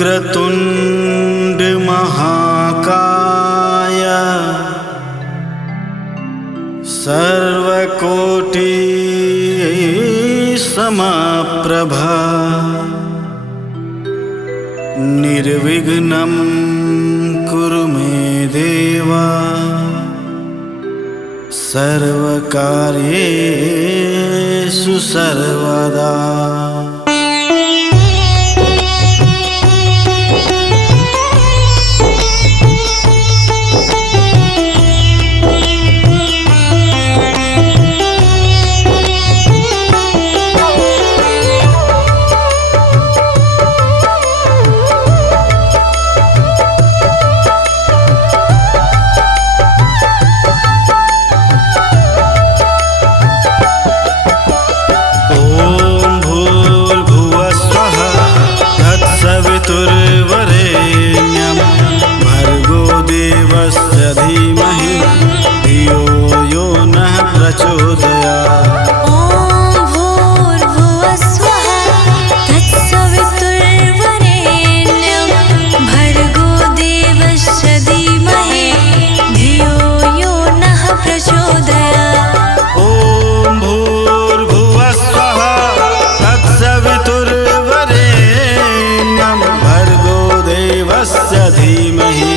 वक्रतुंड महाकाय सर्वकोटि समप्रभा निर्विघ्नं कुरु मे देव सर्वकार्येषु सर्वदा। सवितुर्वरेण्यं भर्गो देवस्य धीमहि धियो यो नः प्रचोदयात्। ॐ भूर्भुवः स्वः तत्सवितुर्वरेण्यं भर्गो देवस्य धीमहि धियो यो नः प्रचोदयात्। ॐ भूर्भुवः स्वः तत्सवितुर्वरेण्यं भर्गो देवस्य धीमहि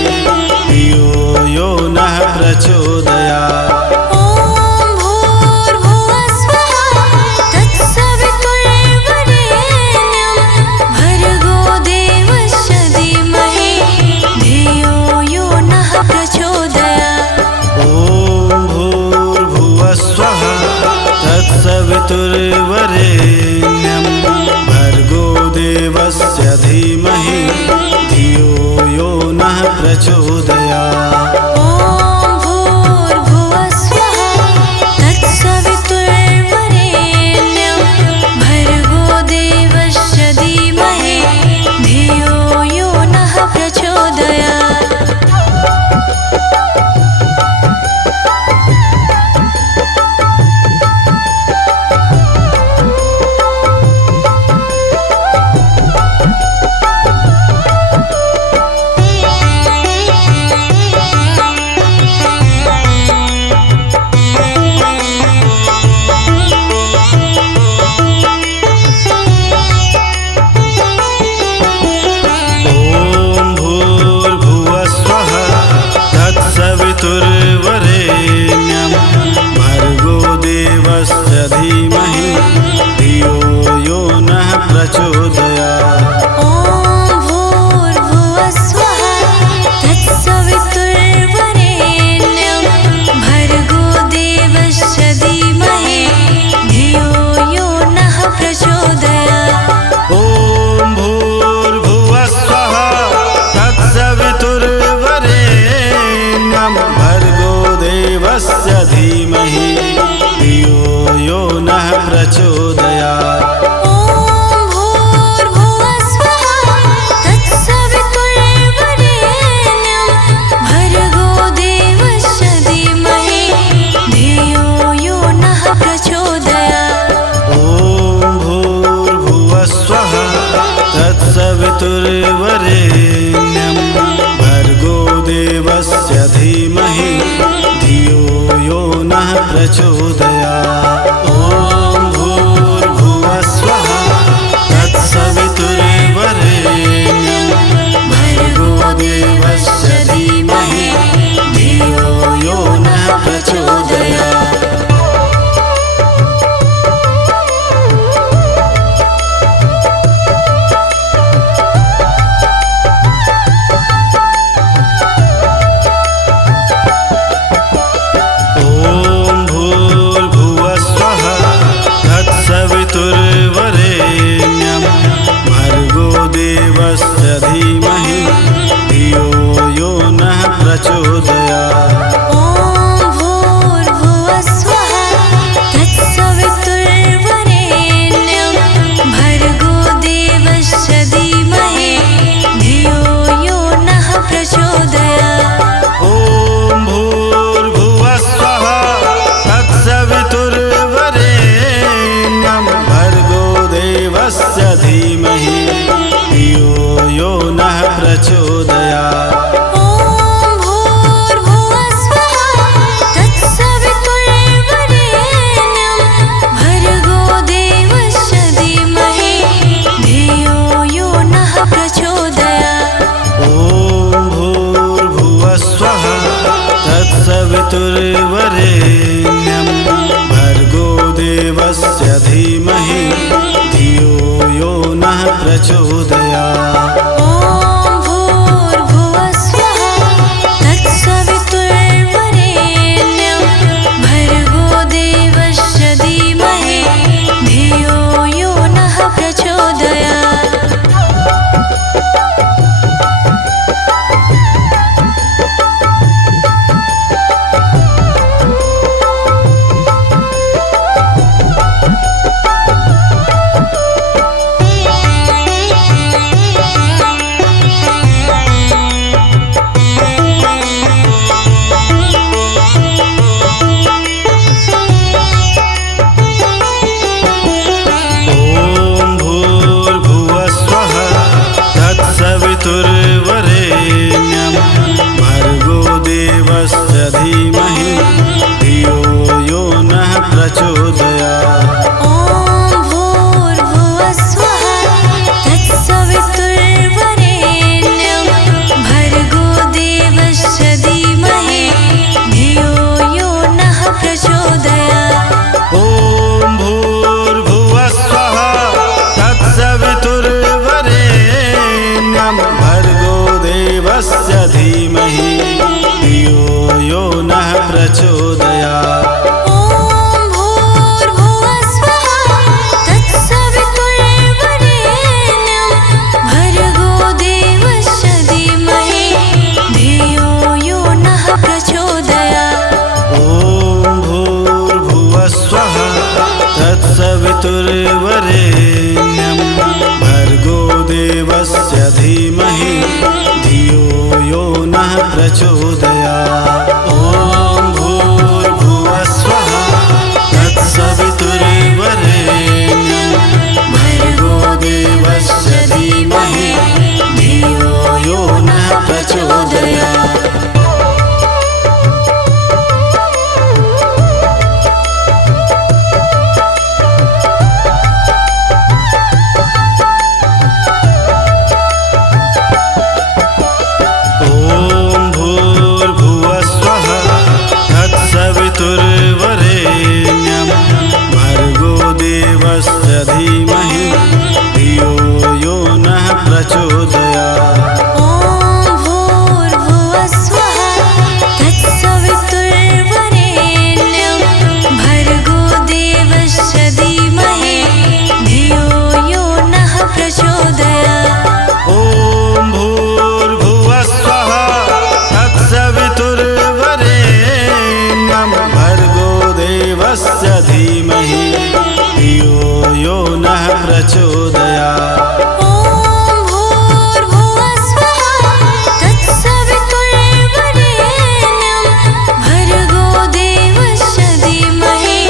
धियो यो नः प्रचोदयात्। ॐ भूर्भुवः स्वः तत्सवितुर्वरेण्यं भर्गो देवस्य धीमहि धियो यो नः प्रचोदयात्। ॐ भूर्भुवः स्वः तत्सवितुर्वरेण्यं भर्गो देवस्य धीमहि धियो यो नः प्रचोदयात्। ॐ भूर्भुवः स्वः तत्सवितुर्वरेण्यं भर्गो देवस्य धीमहि धियो यो नः प्रचोदयात्। सवितुर्वरेण्यं भर्गो देवस्य धीमहि धियो यो नः प्रचोदयात्। ॐ भूर्भुवः स्वः तत्सवितुर्वरेण्यं भर्गो देवस्य धीमहि धियो यो नः प्रचोदयात्। ॐ भूर्भुवः स्वः तत्सवितुर्वरेण्यं भर्गो देवस्य धीमहि धियो यो नः प्रचोदयात्। ॐ भूर्भुवः स्वः तत्सवितुर्वरेण्यं भर्गो देवस्य धीमहि धियो यो नः प्रचोदयात्। ॐ भूर्भुवः स्वः तत्सवितुर्वरेण्यं भर्गो देवस्य धीमहि धियो यो नः प्रचोदयात्। ॐ भूर्भुवः स्वः तत्सवितुर्वरेण्यं भर्गो देवस्य धीमहि धियो यो नः प्रचोदयात्। ॐ भूर्भुवः स्वः तत्सवितुर्वरेण्यं भर्गो देवस्य धीमहि धियो यो नः प्रचोदयात्। ॐ भूर्भुवः स्वः तत्सवितुर्वरेण्यं भर्गो देवस्य धीमहि धियो यो नः प्रचोदयात्। ॐ भूर्भुवः स्वः तत्सवितुर्वरेण्यं भर्गो देवस्य धीमहि धियो यो धीमहि धियो यो नः प्रचोदयात्। ॐ भूर्भुवः स्वः तत्सवितुर्वरेण्यं भर्गो देवस्य धीमहि धियो यो नः प्रचोदयात्। ॐ भूर्भुवः स्वः तत्सवितुर्वरेण्यं भर्गो देवस्य धीमहि धियो यो नः प्रचोदयात्। ॐ भूर्भुवः स्वः तत्सवितुर्वरेण्यं भर्गो देवस्य धीमहि धियो यो नः प्रचोदयात्। सवितुर्वरेण्यं भर्गो देवस्य धीमहि धियो यो नः प्रचोदयात्। ॐ भूर्भुवः स्वः तत्सवितुर्वरेण्यं भर्गो देवस्य धीमहि धियो यो नः प्रचोदयात्। ॐ भूर्भुवः स्वः तत्सवितुर्वरेण्यं भर्गो देवस्य धीमहि धियो यो नः प्रचोदयात्। ॐ भूर्भुवः स्वः तत्सवितुर्वरेण्यं भर्गो देवस्य धीमहि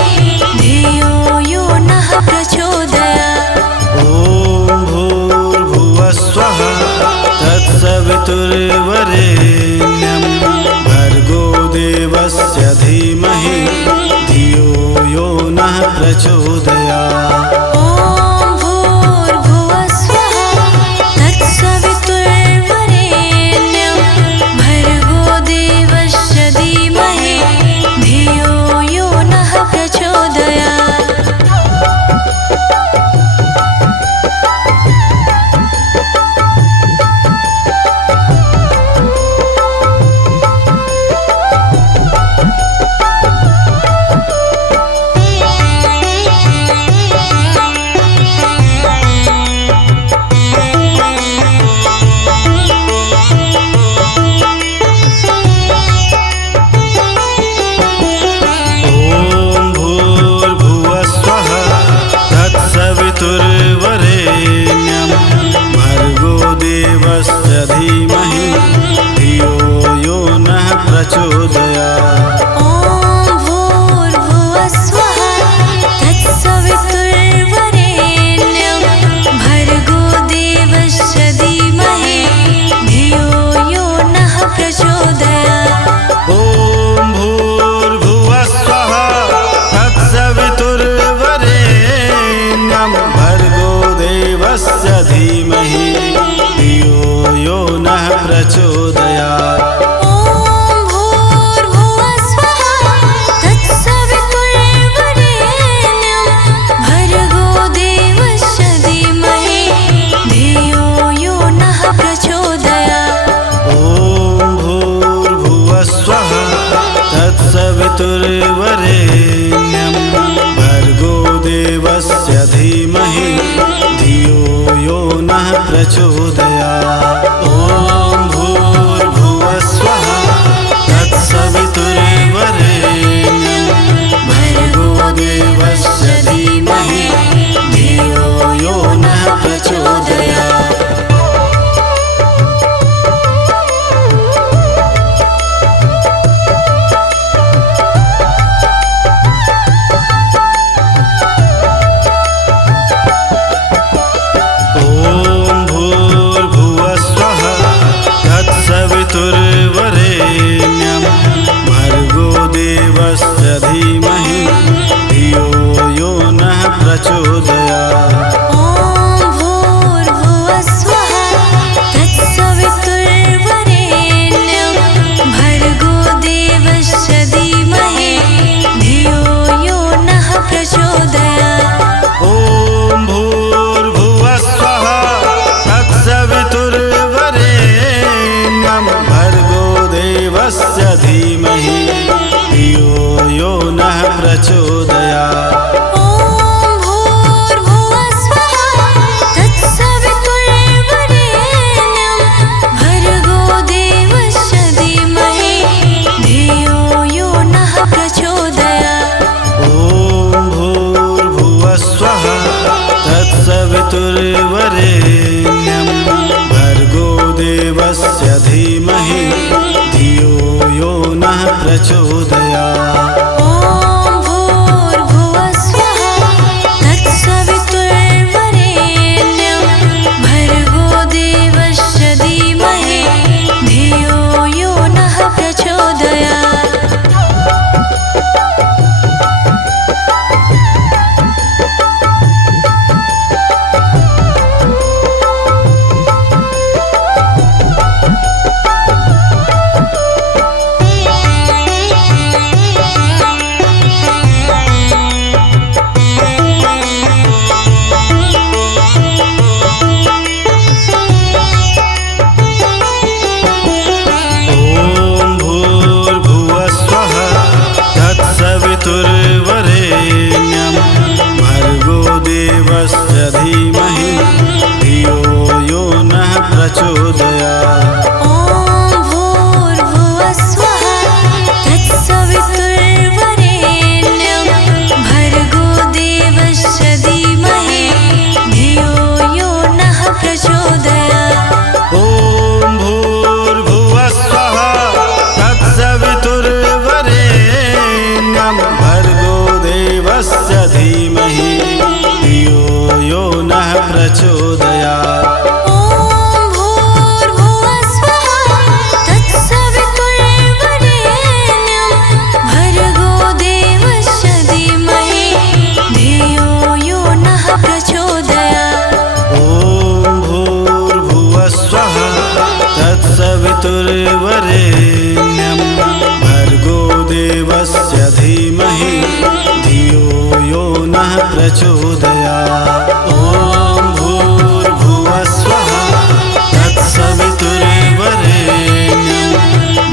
धियो यो नः प्रचोदयात्। ॐ भूर्भुवः स्वः तत्सवितुर्वरेण्यं भर्गो देवस्य धीमहि धियो यो नः प्रचोदयात्। ॐ भूर्भुवः स्वः तत्सवितुर्वरेण्यं भर्गो देवस्य धीमहि धियो यो नः प्रचोदयात्। सवितुर्वरेण्यं भर्गो देवस्य धीमहि धियो यो नः प्रचोदयात्। ॐ भूर्भुवः स्वः तत्सवितुर्वरेण्यं भर्गो देवस्य धीमहि धियो यो नः प्रचोदयात्। ॐ भूर्भुवः स्वः तत्सवितुर्वरेण्यं भर्गो देवस्य धीमहि धियो यो नः प्रचोदयात्। ॐ भूर्भुवः स्वः तत्सवितुर्वरेण्यं भर्गो देवस्य धीमहि धियो यो नः प्रचोदयात्। ॐ भूर्भुवः स्वः तत्सवितुर्वरेण्यं भर्गो देवस्य धीमहि धियो यो नः प्रचोदयात्। ॐ भूर्भुवः स्वः तत्सवितुर्वरेण्यं भर्गो देवस्य धीमहि धियो यो नः प्रचोदयात्। ॐ भूर्भुवः भर्गो देवस्य धीमहि धियो यो नः प्रचोदयात्। तत्सवितुर्वरेण्यं भर्गो देवस्य धीमहि धियो यो नः प्रचोदयात्। ॐ भूर्भुवः स्वः तत्सवितुर्वरेण्यं भर्गो देवस्य धीमहि धियो यो नः प्रचोदयात्। तत्सवितुर्वरेण्यं भर्गो देवस्य धीमहि धियो यो नः प्रचोदयात्। ॐ भूर्भुवः स्वः तत्सवितुर्वरेण्यं भर्गो देवस्य धीमहि धियो यो नः प्रचोदयात्। ॐ भूर्भुवः स्वः तत्सवितुर्वरेण्यं भर्गो देवस्य धीमहि धियो यो नः प्रचोदयात्। तत्सवितुर्वरेण्यं भर्गो देवस्य धीमहि धियो यो नः प्रचोदयात्। ॐ भूर्भुवः स्वः तत्सवितुर्वरेण्यं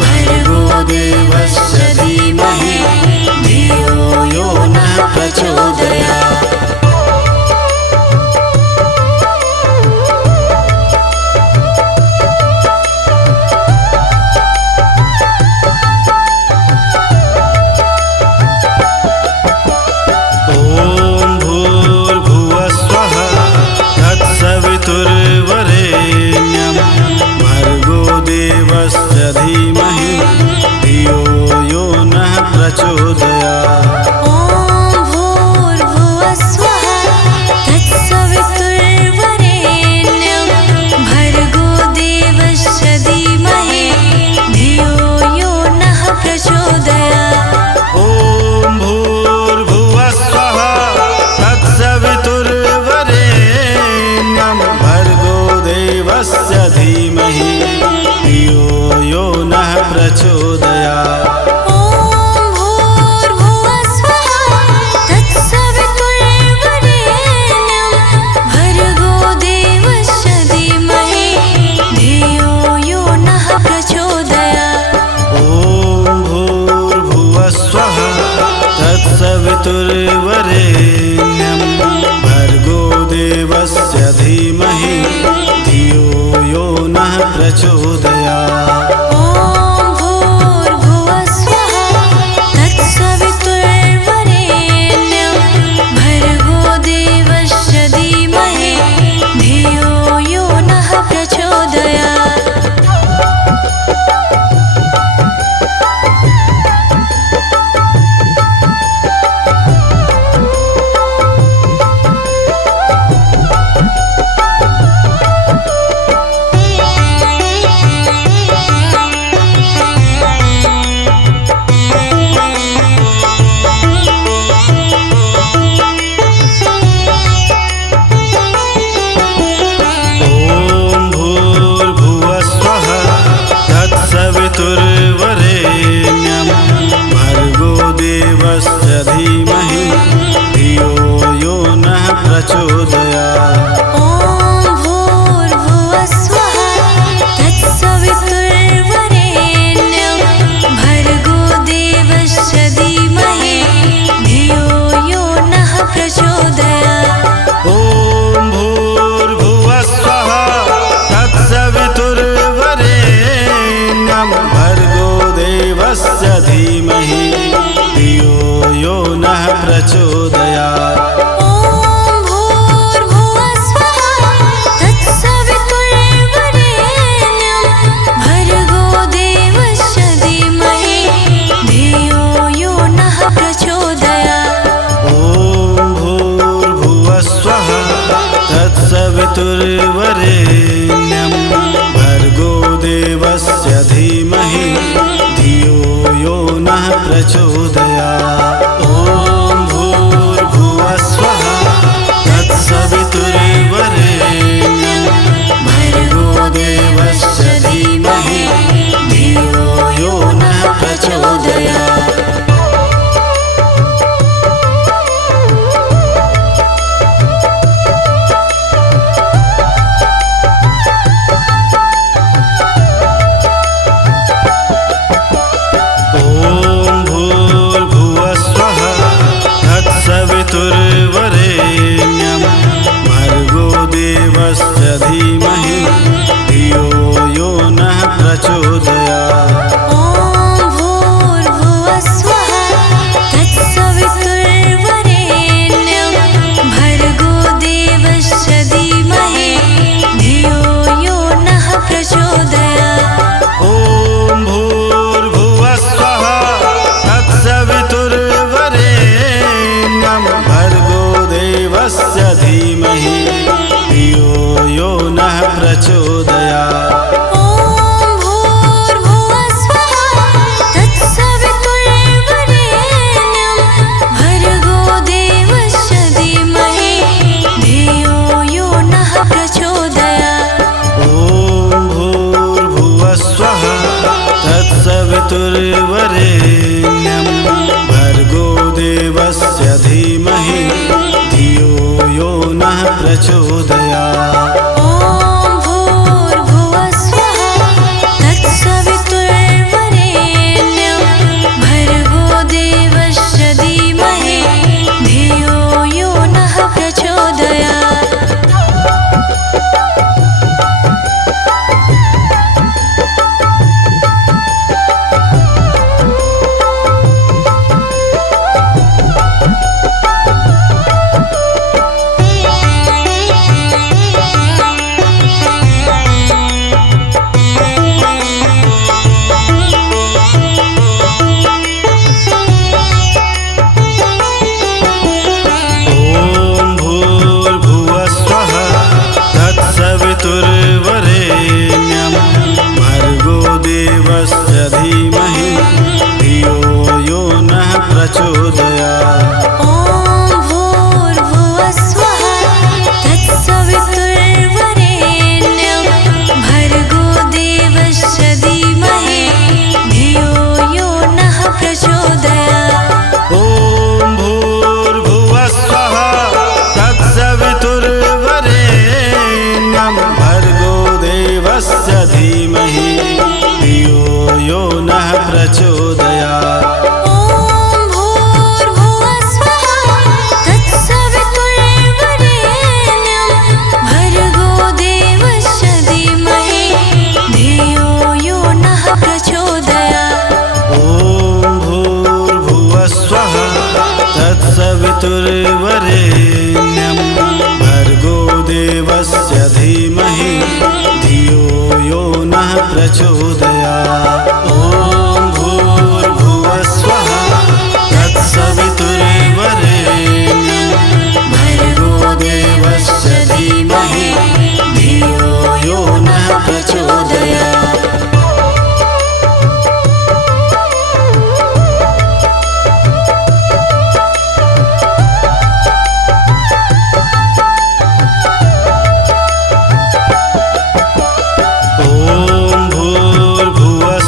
भर्गो देवस्य धीमहि धियो यो नः प्रचोदयात्। तत्सवितुर्वरेण्यं भर्गो देवस्य धीमहि धियो यो नः प्रचोदयात्। ॐ भूर्भुवः स्वः तत्सवितुर्वरेण्यं भर्गो देवस्य धीमहि धियो यो नः प्रचोदयात्। ॐ भूर्भुवः स्वः तत्सवितुर्वरेण्यं भर्गो देवस्य धीमहि धियो यो नः प्रचोदयात्। ॐ भूर्भुवः स्वः तत्सवितुर्वरेण्यं भर्गो देवस्य धीमहि धियो यो नः प्रचोदयात्। ॐ भूर्भुवः स्वः तत्सवितुर्वरेण्यं भर्गो देवस्य धीमहि धियो यो नः प्रचोदयात्। ॐ भूर्भुवः नः प्रचोदयात्। ॐ भूर्भुवः स्वः तत्सवितुर्वरेण्यं भर्गो देवस्य धीमहि धियो यो नः प्रचोदयात्। सवितुर्वरेण्यं भर्गो देवस्य धीमहि धियो यो नः प्रचोदयात्। ॐ भूर्भुवः स्वः तत्सवितुर्वरेण्यं भर्गो देवस्य धीमहि धियो यो नः प्रचोदयात्। ॐ भूर्भुवः स्वः तत्सवितुर्वरेण्यं भर्गो देवस्य धीमहि धियो यो नः प्रचोदयात्। ॐ भूर्भुवः स्वः तत्सवितुर्वरेण्यं भर्गो देवस्य धीमहि धियो यो नः प्रचोदयात्। ॐ भूर्भुवः स्वः तत्सवितुर्वरेण्यं भर्गो देवस्य धीमहि धियो यो नः प्रचोदयात्। ॐ भूर्भुवः स्वः तत्सवितुर्वरेण्यं भर्गो देवस्य धीमहि धियो यो नः प्रचोदयात्। सवितुर्वरेण्यं भर्गो देवस्य धीमहि धियो यो नः प्रचोदयात्। ॐ भूर्भुवः स्वः तत्सवितुर्वरेण्यं भर्गो देवस्य धीमहि धियो यो नः प्रचोदयात्। ॐ भूर्भुवः स्वः तत्सवितुर्वरेण्यं भर्गो देवस्य धीमहि धियो यो नः प्रचोदयात्। ॐ भूर्भुवः स्वः तत्सवितुर्वरेण्यं भर्गो देवस्य धीमहि धियो यो नः प्रचोदयात्। ॐ भूर्भुवः स्वः तत्सवितुर्वरेण्यं भर्गो देवस्य धीमहि धियो यो नः प्रचोदयात्। ॐ भूर्भुवः स्वः तत्सवितुर्वरेण्यं भर्गो देवस्य धीमहि धियो यो नः प्रचोदयात्। ॐ भूर्भुवः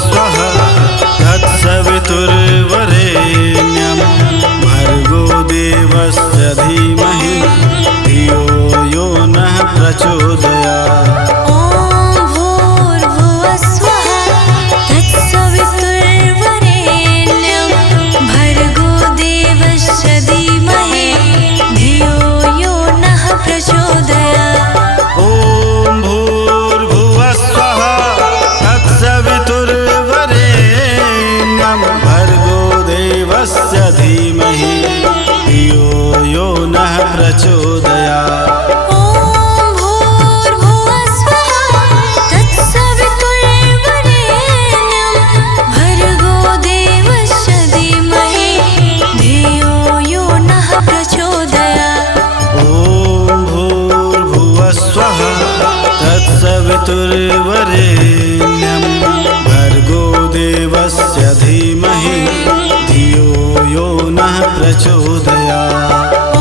प्रचोदयात्। ॐ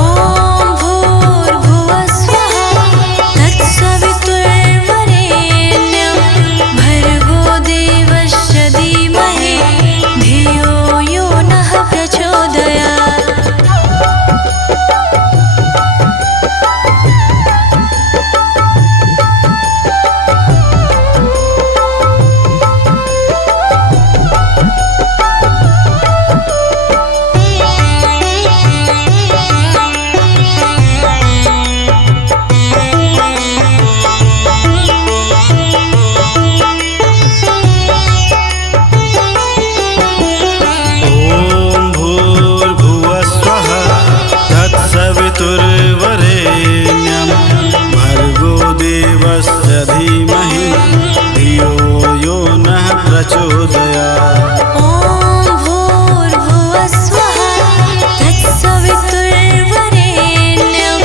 भूर्भुवः स्वः तत्सवितुर्वरेण्यं भर्गो देवस्य धीमहि धियो यो नः प्रचोदयात्। सवितुर्वरेण्यं भर्गो देवस्य धीमहि धियो यो नः प्रचोदयात्। ॐ भूर्भुवः स्वः तत्सवितुर्वरेण्यं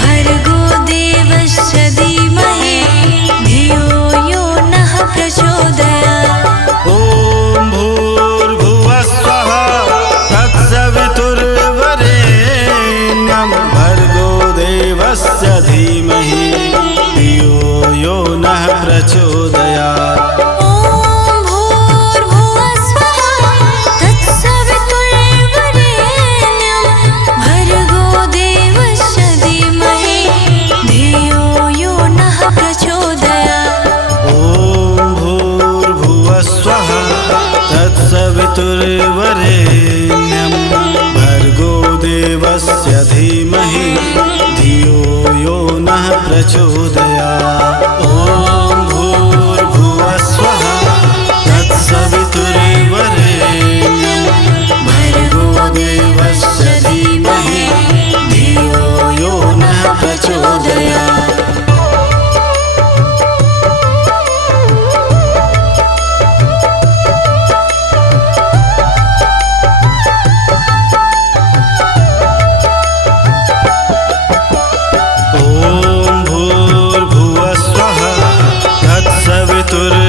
भर्गो देवस्य धीमहि धियो यो नः प्रचोदयात्। ॐ भूर्भुवः स्वः तत्सवितुर्वरेण्यं भर्गो देवस्य धीमहि धियो यो नः प्रचोदयात्। ॐ भूर्भुवः स्वः तत्सवितुर्वरेण्यं भर्गो देवस्य धीमहि धियो यो नः प्रचोदयात्। ॐ भूर्भुवः स्वः तत्सवितुर्वरेण्यं भर्गो देवस्य धीमहि धियो यो नः प्रचोदयात्। ॐ भूर्भुवः स्वः तत्सवितुर्वरेण्यं भर्गो देवस्य धीमहि धियो यो नः प्रचोदयात्।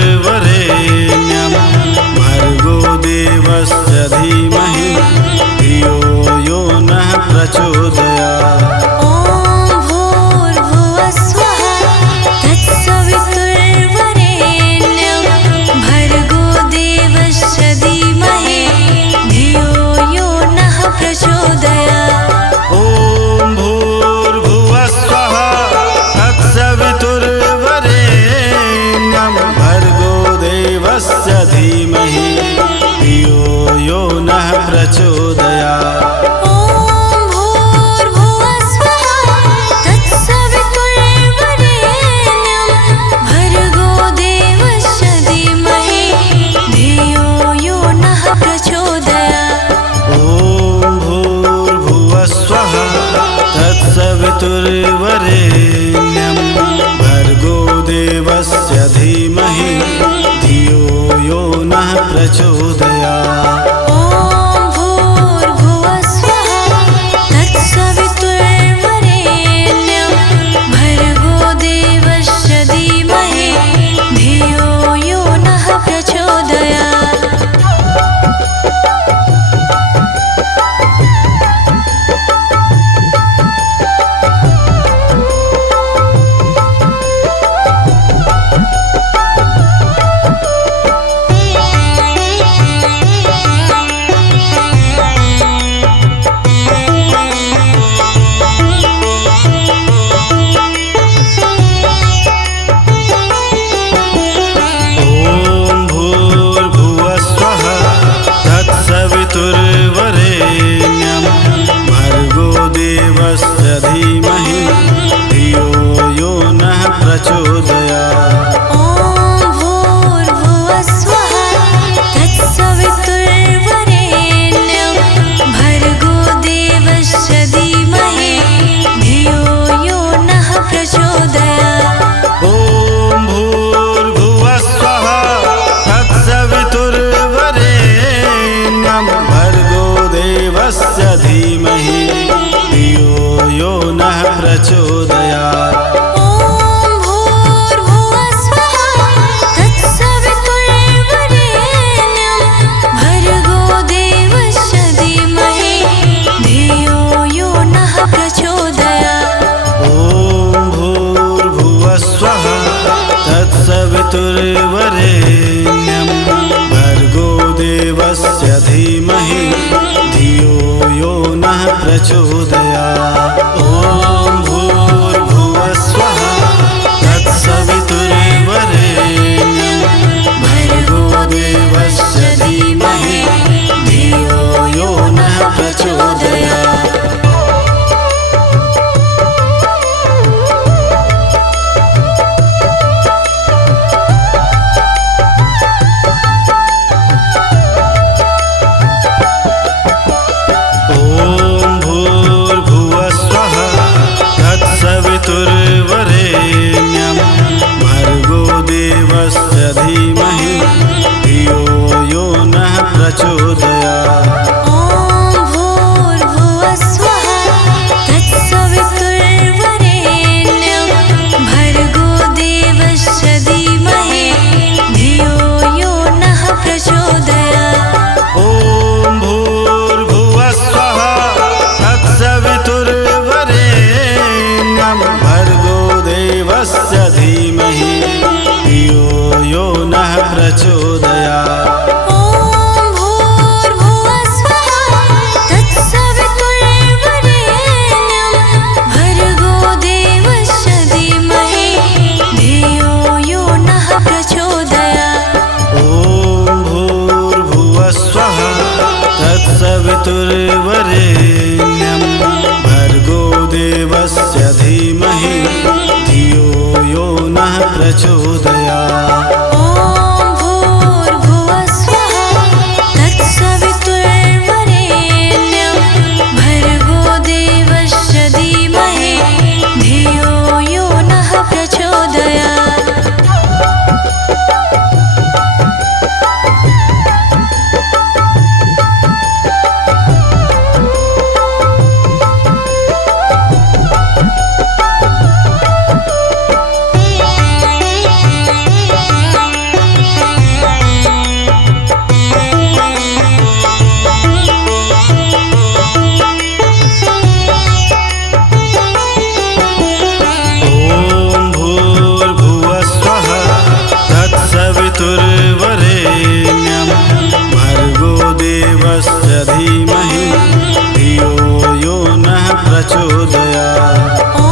सवितुर्वरेण्यं भर्गो देवस्य धीमहि धियो यो नः प्रचोदयात्। ॐ भूर्भुवः स्वः तत्सवितुर्वरेण्यं भर्गो देवस्य धीमहि धियो यो नः प्रचोदयात्। ॐ भूर्भुवः स्वः तत्सवितुर्वरेण्यं भर्गो देवस्य धीमहि धियो यो नः प्रचोदयात्। ॐ भूर्भुवः स्वः तत्सवितुर्वरेण्यं भर्गो देवस्य धीमहि धियो यो नः प्रचोदयात्। ॐ भूर्भुवः स्वः तत्सवितुर्वरेण्यं भर्गो देवस्य धीमहि धियो यो नः प्रचोदयात्। ॐ भूर्भुवः स्वः तत्सवितुर्वरेण्यं भर्गो देवस्य धीमहि धियो यो नः प्रचोदयात्। ॐ प्रचोदयात्। ॐ भूर्भुवः स्वः तत्सवितुर्वरेण्यं भर्गो देवस्य धीमहि धियो यो नः प्रचोदयात्। सवितुर्वरेण्यं भर्गो देवस्य धीमहि धियो यो नः प्रचोदयात्। ॐ भूर्भुवः स्वः तत्सवितुर्वरेण्यं भर्गो देवस्य धीमहि धियो यो नः प्रचोदयात्। ॐ भूर्भुवः स्वः तत्सवितुर्वरेण्यं भर्गो देवस्य धीमहि धियो यो नः प्रचोदयात्। ॐ भूर्भुवः स्वः तत्सवितुर्वरेण्यं भर्गो देवस्य धीमहि धियो यो नः प्रचोदयात्। ॐ भूर्भुवः स्वः तत्सवितुर्वरेण्यं भर्गो देवस्य धीमहि धियो यो नः प्रचोदयात्। ॐ भूर्भुवः स्वः तत्सवितुर्वरेण्यं भर्गो देवस्य धीमहि धियो यो नः प्रचोदयात्। सवितुर्वरेण्यं भर्गो देवस्य धीमहि धियो यो नः प्रचोदयात्। ॐ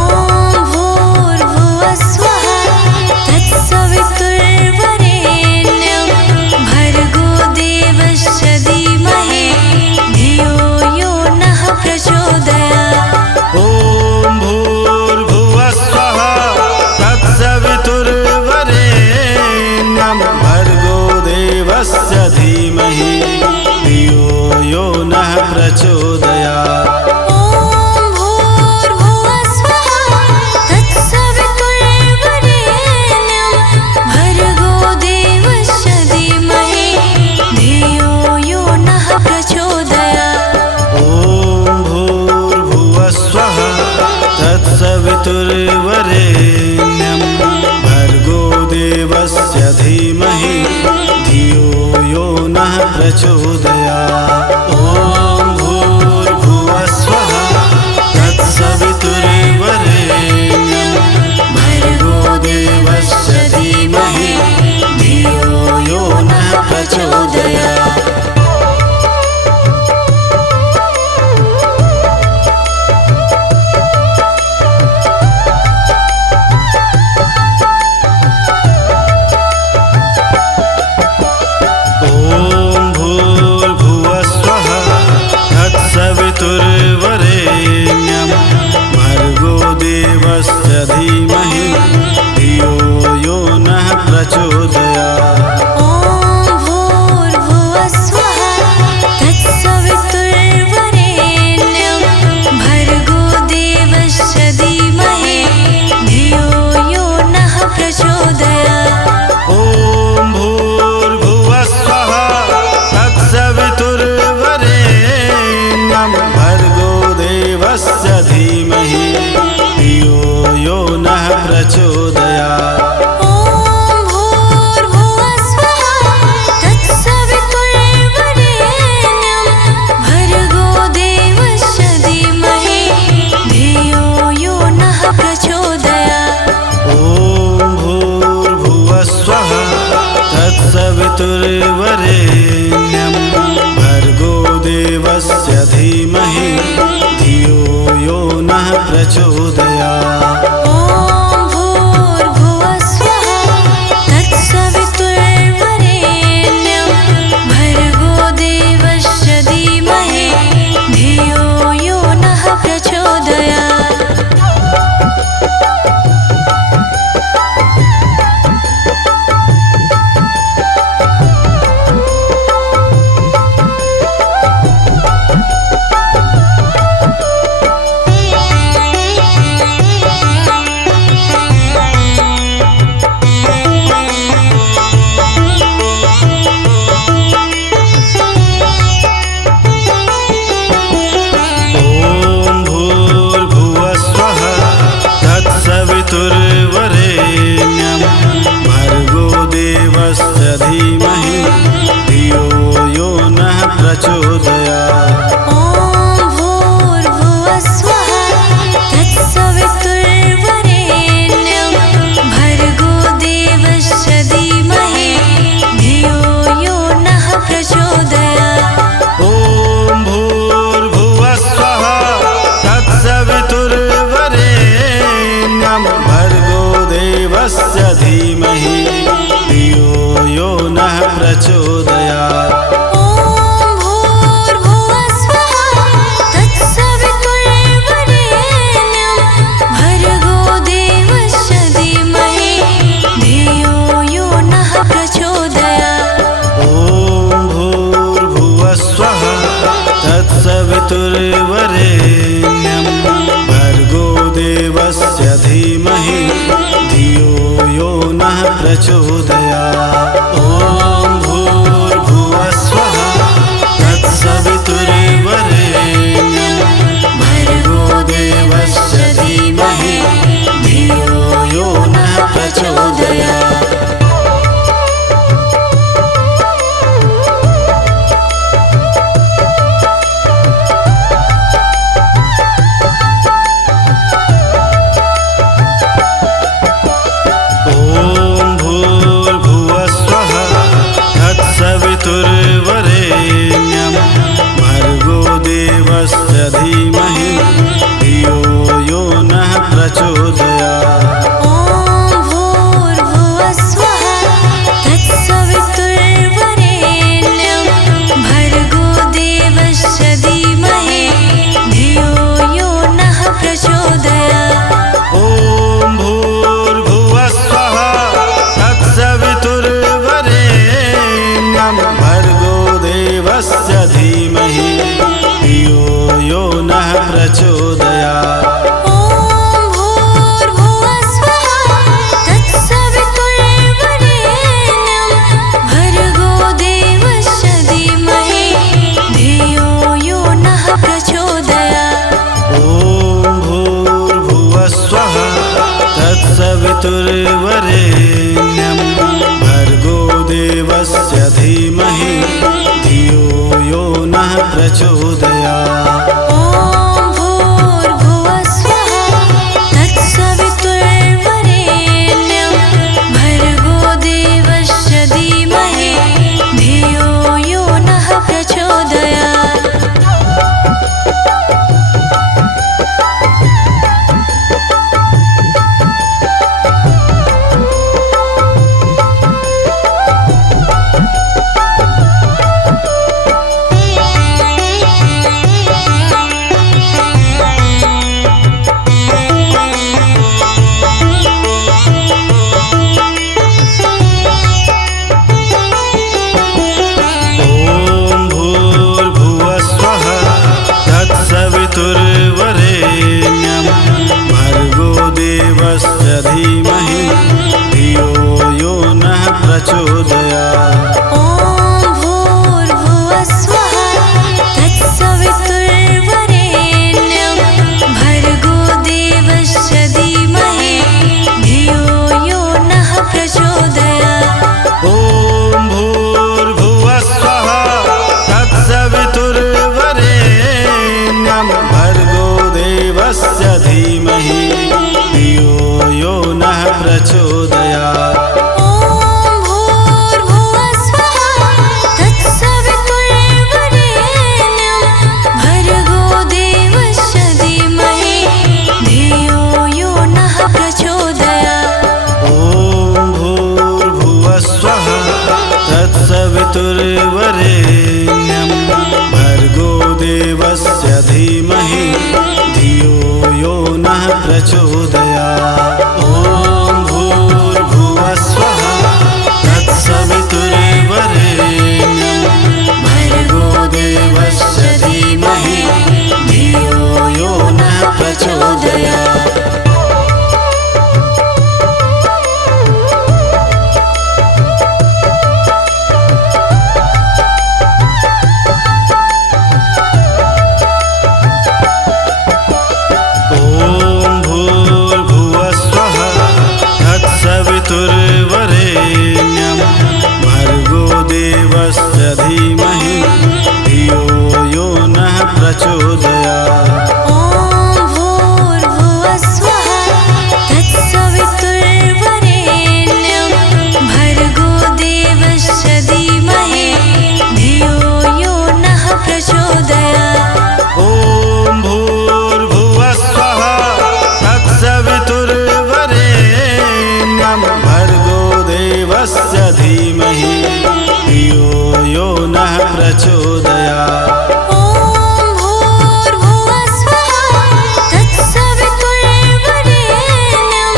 भूर्भुवः स्वः तत्सवितुर्वरेण्यं भर्गो देवस्य धीमहि धियो यो नः प्रचोदयात्। ॐ भूर्भुवः स्वः तत्सवितुर्वरेण्यं भर्गो देवस्य धीमहि धियो यो नः प्रचोदयात्। ॐ भूर्भुवः स्वः तत्सवितुर्वरेण्यं भर्गो देवस्य धीमहि धियो यो नः प्रचोदयात्। ॐ भूर्भुवः स्वः तत्सवितुर्वरेण्यं भर्गो देवस्य धीमहि धियो यो नः प्रचोदयात्। ॐ भूर्भुवः स्वः तत्सवितुर्वरेण्यं भर्गो देवस्य धीमहि धियो यो नः प्रचोदयात्। ॐ भूर्भुवः स्वः तत्सवितुर्वरेण्यं भर्गो देवस्य धीमहि धियो यो नः प्रचोदयात्। ॐ भूर्भुवः स्वः तत्सवितुर्वरेण्यं भर्गो देवस्य धीमहि धियो यो नः प्रचोदयात्। ॐ भूर्भुवः स्वः तत्सवितुर्वरेण्यं भर्गो देवस्य धीमहि धियो यो नः प्रचोदयात्। ॐ भूर्भुवः स्वः तत्सवितुर्वरेण्यं तत्सवितुर्वरेण्यं भर्गो देवस्य धीमहि धियो यो नः प्रचोदयात्। ॐ भूर्भुवः स्वः तत्सवितुर्वरेण्यं भर्गो देवस्य धीमहि धियो यो नः प्रचोदयात्। सवितुर्वरेण्यं भर्गो देवस्य धीमहि धियो यो नः प्रचोदयात्। ॐ भूर्भुवः स्वः तत्सवितुर्वरेण्यं भर्गो देवस्य धीमहि धियो यो नः प्रचोदयात्। ॐ भूर्भुवः स्वः तत्सवितुर्वरेण्यं भर्गो देवस्य धीमहि धियो यो नः प्रचोदयात्। ॐ भूर्भुवः स्वः तत्सवितुर्वरेण्यं भर्गो देवस्य धीमहि धियो यो नः प्रचोदयात्। ॐ भूर्भुवः स्वः तत्सवितुर्वरेण्यं भर्गो देवस्य धीमहि धियो यो नः प्रचोदयात्। ॐ भूर्भुवः स्वः तत्सवितुर्वरेण्यं भर्गो देवस्य धीमहि धियो यो नः प्रचोदयात्। सवितुर्वरेण्यं भर्गो देवस्य धीमहि धियो यो नः प्रचोदयात्। ॐ भूर्भुवः स्वः तत्सवितुर्वरेण्यं भर्गो देवस्य धीमहि धियो यो नः प्रचोदयात्। ॐ भूर्भुवः स्वः तत्सवितुर्वरेण्यं भर्गो देवस्य धीमहि धियो यो नः प्रचोदयात्। ॐ भूर्भुवः स्वः तत्सवितुर्वरेण्यं भर्गो देवस्य धीमहि धियो यो नः प्रचोदयात्। ॐ भूर्भुवः स्वः तत्सवितुर्वरेण्यं भर्गो देवस्य धीमहि धियो यो नः प्रचोदयात्। ॐ भूर्भुवः स्वः तत्सवितुर्वरेण्यं भर्गो देवस्य धीमहि धियो यो नः प्रचोदयात्। सवितुर्वरेण्यं भर्गो देवस्य धीमहि धियो यो नः प्रचोदयात्। ॐ भूर्भुवः स्वः तत्सवितुर्वरेण्यं भर्गो देवस्य धीमहि धियो यो नः प्रचोदयात्। ॐ भूर्भुवः स्वः तत्सवितुर्वरेण्यं भर्गो देवस्य धीमहि धियो यो नः प्रचोदयात्। ॐ भूर्भुवः स्वः तत्सवितुर्वरेण्यं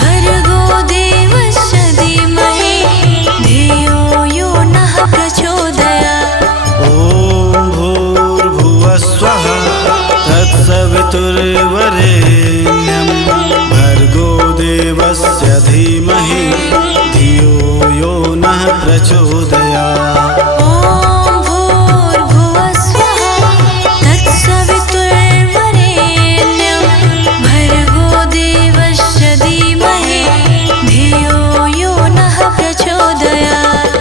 भर्गो देवस्य धीमहि धियो यो नः प्रचोदयात्। ॐ भूर्भुवः स्वः प्रचोदयात्। ॐ भूर्भुवः स्वः तत्सवितुर्वरेण्यं भर्गो देवस्य धीमहि धियो यो नः प्रचोदयात्।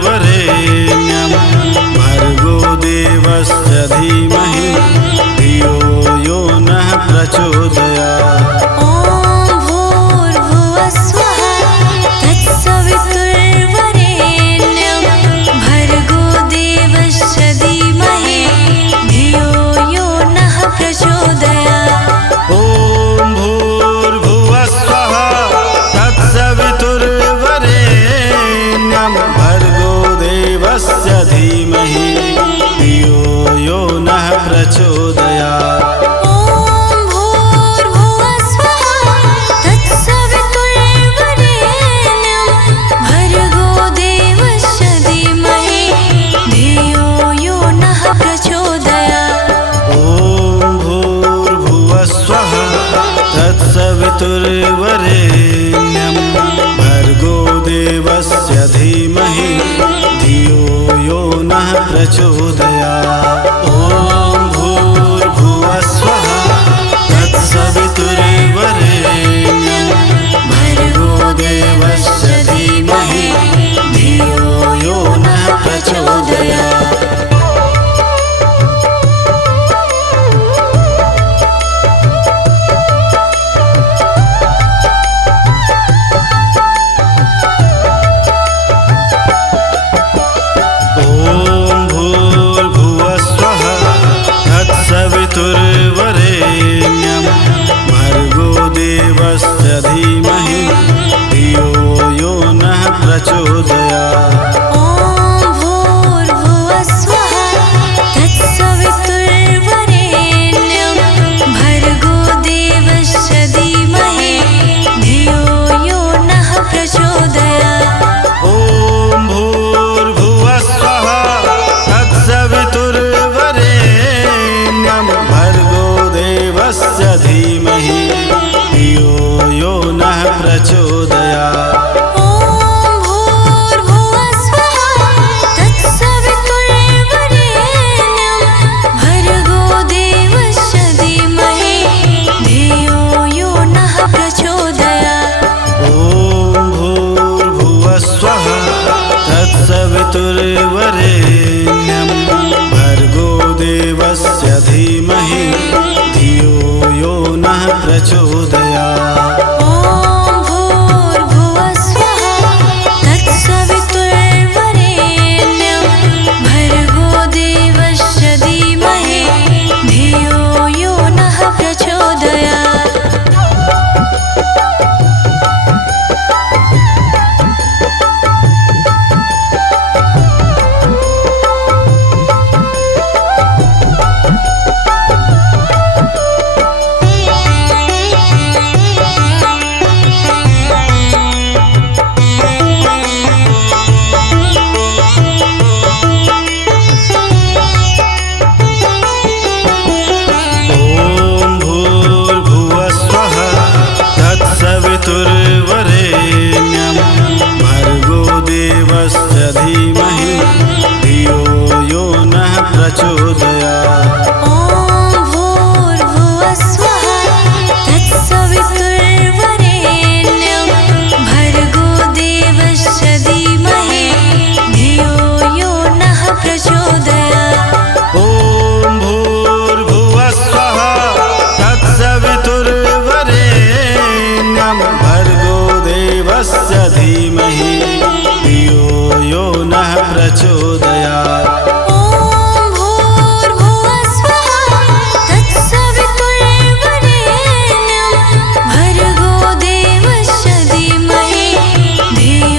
सवितुर्वरेण्यं भर्गो देवस्य धीमहि धियो यो नः प्रचोदयात्। ॐ भूर्भुवः स्वः तत्सवितुर्वरेण्यं भर्गो देवस्य धीमहि धियो यो नः प्रचोदयात्। ॐ भूर्भुवः स्वः तत्सवितुर्वरेण्यं भर्गो देवस्य धीमहि धियो यो नः प्रचोदयात्। ॐ भूर्भुवः स्वः तत्सवितुर्वरेण्यं भर्गो देवस्य धीमहि धियो यो नः प्रचोदयात्। ॐ भूर्भुवः स्वः तत्सवितुर्वरेण्यं भर्गो देवस्य धीमहि धियो यो नः प्रचोदयात्। ॐ भूर्भुवः स्वः तत्सवितुर्वरेण्यं भर्गो देवस्य धीमहि धियो यो नः प्रचोदयात्। सवितुर्वरेण्यं भर्गो देवस्य धीमहि धियो यो नः प्रचोदयात्। ॐ भूर्भुवः स्वः तत्सवितुर्वरेण्यं भर्गो देवस्य धीमहि धियो यो नः प्रचोदयात्। ॐ भूर्भुवः स्वः तत्सवितुर्वरेण्यं भर्गो देवस्य धीमहि धियो यो नः प्रचोदयात्। ॐ भूर्भुवः स्वः तत्सवितुर्वरेण्यं भर्गो देवस्य धीमहि धियो यो नः प्रचोदयात्। ॐ भूर्भुवः स्वः तत्सवितुर्वरेण्यं भर्गो देवस्य धीमहि धियो यो नः प्रचोदयात्। ॐ भूर्भुवः स्वः तत्सवितुर्वरेण्यं भर्गो देवस्य धीमहि धियो यो नः प्रचोदयात्। सवितुर्वरेण्यं भर्गो देवस्य धीमहि धियो यो नः प्रचोदयात्। ॐ भूर्भुवः स्वः तत्सवितुर्वरेण्यं भर्गो देवस्य धीमहि धियो यो नः प्रचोदयात्। ॐ भूर्भुवः स्वः तत्सवितुर्वरेण्यं भर्गो देवस्य धीमहि धियो यो नः प्रचोदयात्। ॐ भूर्भुवः स्वः तत्सवितुर्वरेण्यं भर्गो देवस्य धीमहि धियो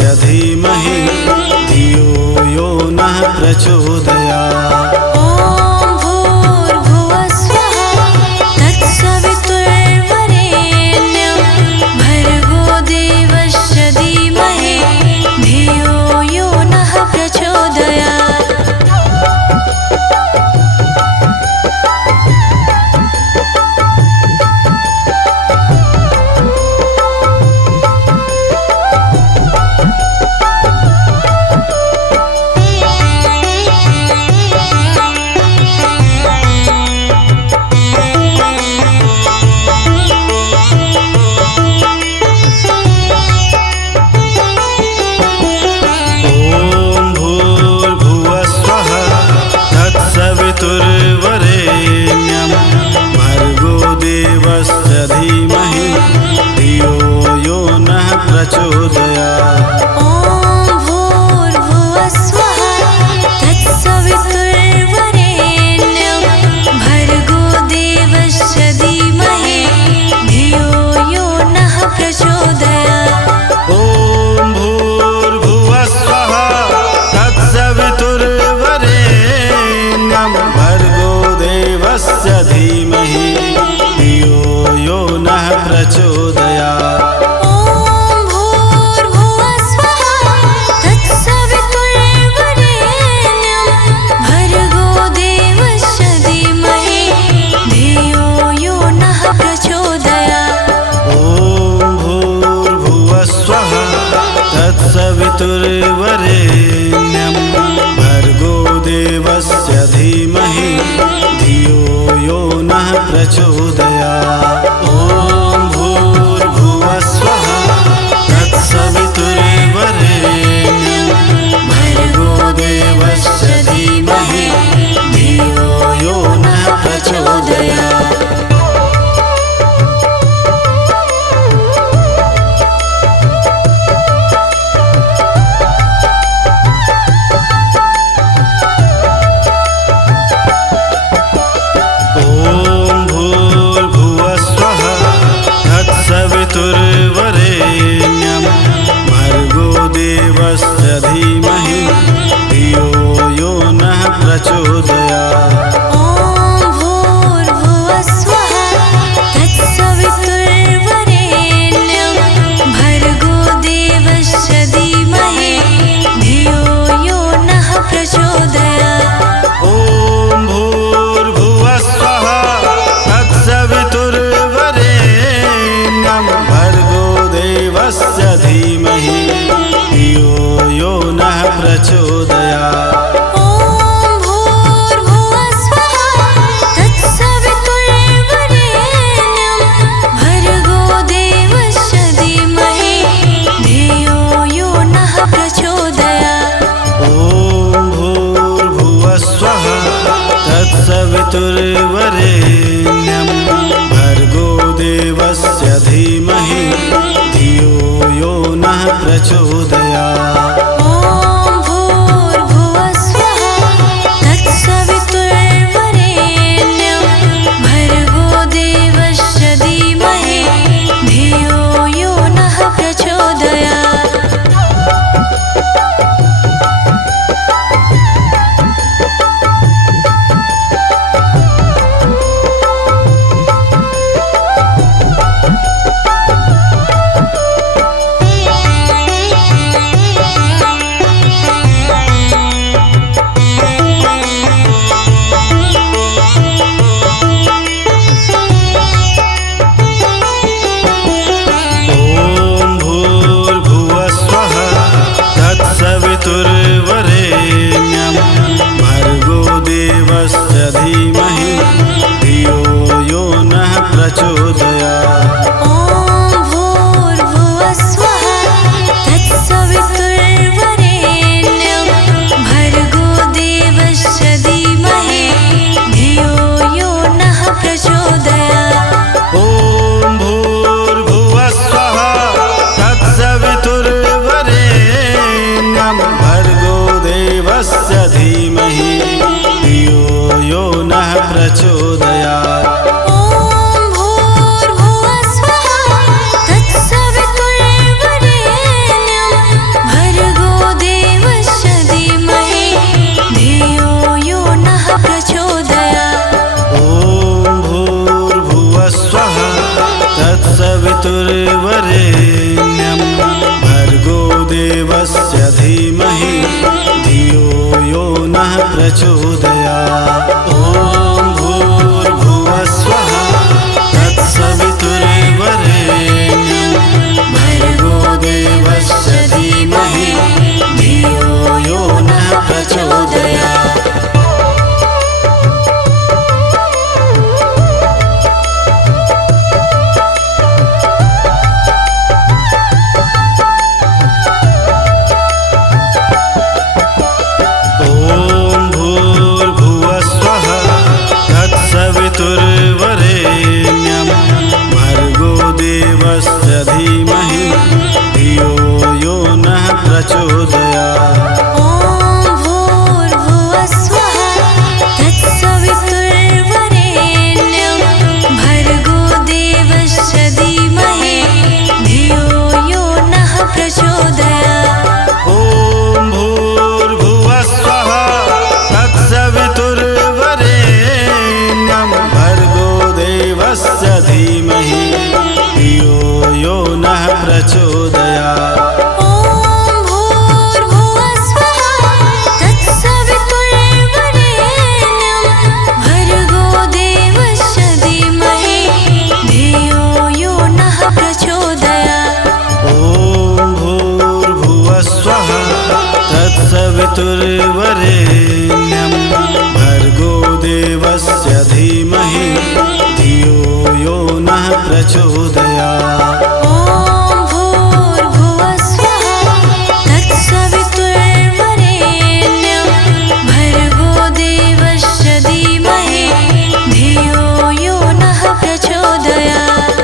देवस्य धीमहि धियो यो नः प्रचोदयात्। ॐ भूर्भुवः स्वः तत्सवितुर्वरेण्यं भर्गो देवस्य धीमहि धियो यो नः प्रचोदयात्। सवितुर्वरेण्यं भर्गो देवस्य धीमहि धियो यो नः प्रचोदयात्। ॐ भूर्भुवः स्वः तत्सवितुर्वरेण्यं भर्गो देवस्य धीमहि धियो यो नः प्रचोदयात्। ॐ भूर्भुवः स्वः तत्सवितुर्वरेण्यं भर्गो देवस्य धीमहि धियो यो नः प्रचोदयात्। ॐ भूर्भुवः स्वः तत्सवितुर्वरेण्यं भर्गो देवस्य धीमहि धियो यो नः प्रचोदयात्। ॐ भूर्भुवः स्वः तत्सवितुर्वरेण्यं भर्गो देवस्य धीमहि धियो यो नः प्रचोदयात्। ॐ भूर्भुवः स्वः तत्सवितुर्वरेण्यं भर्गो देवस्य धीमहि धियो यो नः प्रचोदयात्। सवितुर्वरेण्यं भर्गो देवस्य धीमहि धियो यो नः प्रचोदयात्। ॐ भूर्भुवः स्वः तत्सवितुर्वरेण्यं भर्गो देवस्य धीमहि धियो यो नः प्रचोदयात्। ॐ भूर्भुवः स्वः तत्सवितुर्वरेण्यं भर्गो देवस्य धीमहि धियो यो नः प्रचोदयात्। ॐ भूर्भुवः स्वः तत्सवितुर्वरेण्यं भर्गो देवस्य धीमहि धियो यो नः प्रचोदयात्। ॐ भूर्भुवः स्वः तत्सवितुर्वरेण्यं भर्गो देवस्य धीमहि धियो यो नः प्रचोदयात्। ॐ भूर्भुवः स्वः तत्सवितुर्वरेण्यं भर्गो देवस्य धीमहि धियो यो नः प्रचोदयात्। ॐ प्रचोदयात्। ॐ भूर्भुवः स्वः तत्सवितुर्वरेण्यं भर्गो देवस्य धीमहि धियो यो नः प्रचोदयात्। सवितुर्वरेण्यं भर्गो देवस्य धीमहि धियो यो नः प्रचोदयात्। ॐ भूर्भुवः स्वः तत्सवितुर्वरेण्यं भर्गो देवस्य धीमहि धियो यो नः प्रचोदयात्। ॐ भूर्भुवः स्वः तत्सवितुर्वरेण्यं भर्गो देवस्य धीमहि धियो यो नः प्रचोदयात्। ॐ भूर्भुवः स्वः तत्सवितुर्वरेण्यं भर्गो देवस्य धीमहि धियो यो नः प्रचोदयात्। ॐ भूर्भुवः स्वः तत्सवितुर्वरेण्यं भर्गो देवस्य धीमहि धियो यो नः प्रचोदयात्। ॐ भूर्भुवः स्वः तत्सवितुर्वरेण्यं भर्गो देवस्य धीमहि धियो यो नः प्रचोदयात्।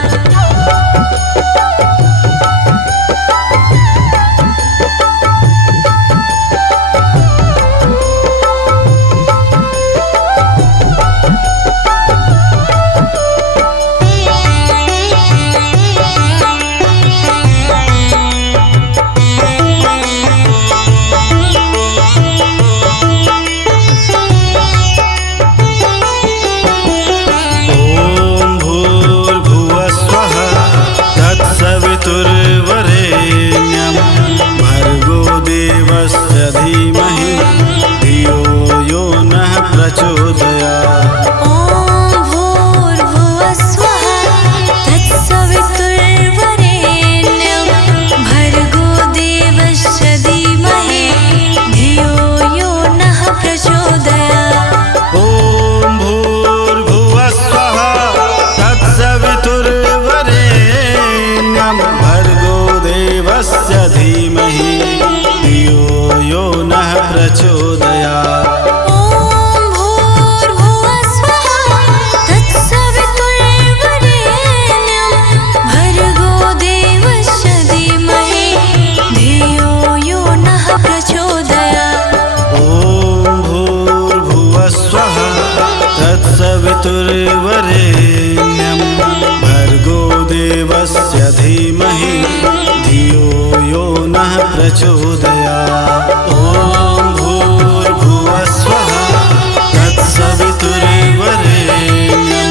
सवितुर्वरेण्यं भर्गो देवस्य धीमहि धियो यो नः प्रचोदयात्। ॐ भूर्भुवः स्वः तत्सवितुर्वरेण्यं भर्गो देवस्य धीमहि धियो यो नः प्रचोदयात्। ॐ भूर्भुवः स्वः तत्सवितुर्वरेण्यं भर्गो देवस्य धीमहि धियो यो नः प्रचोदयात्। ॐ भूर्भुवः स्वः तत्सवितुर्वरेण्यं भर्गो देवस्य धीमहि धियो यो नः प्रचोदयात्। ॐ भूर्भुवः स्वः तत्सवितुर्वरेण्यं भर्गो देवस्य धीमहि धियो यो नः प्रचोदयात्। ॐ भूर्भुवः स्वः तत्सवितुर्वरेण्यं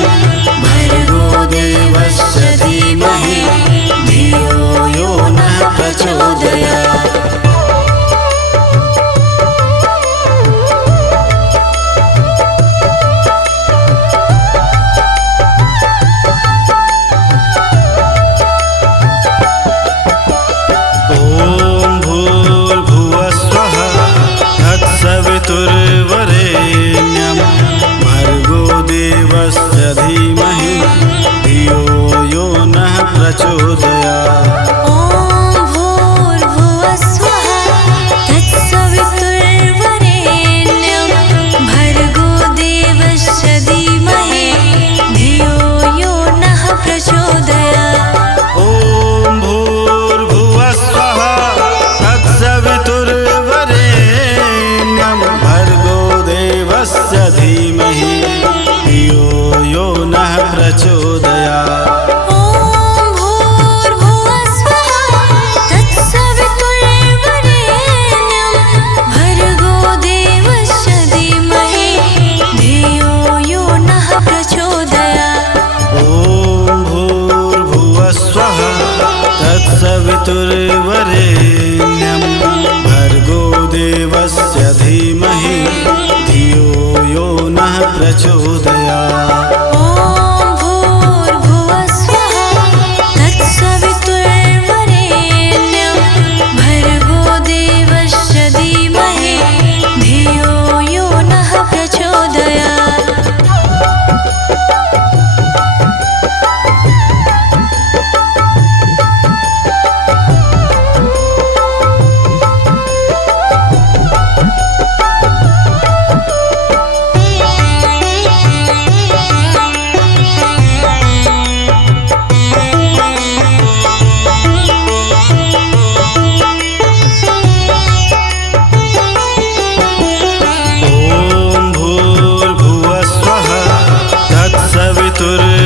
भर्गो देवस्य धीमहि धियो यो नः प्रचोदयात्। ॐ भूर्भुवः स्वः प्रचोदयात्। ॐ भूर्भुवः स्वः तत्सवितुर्वरेण्यं भर्गो देवस्य धीमहि धियो यो नः प्रचोदयात्।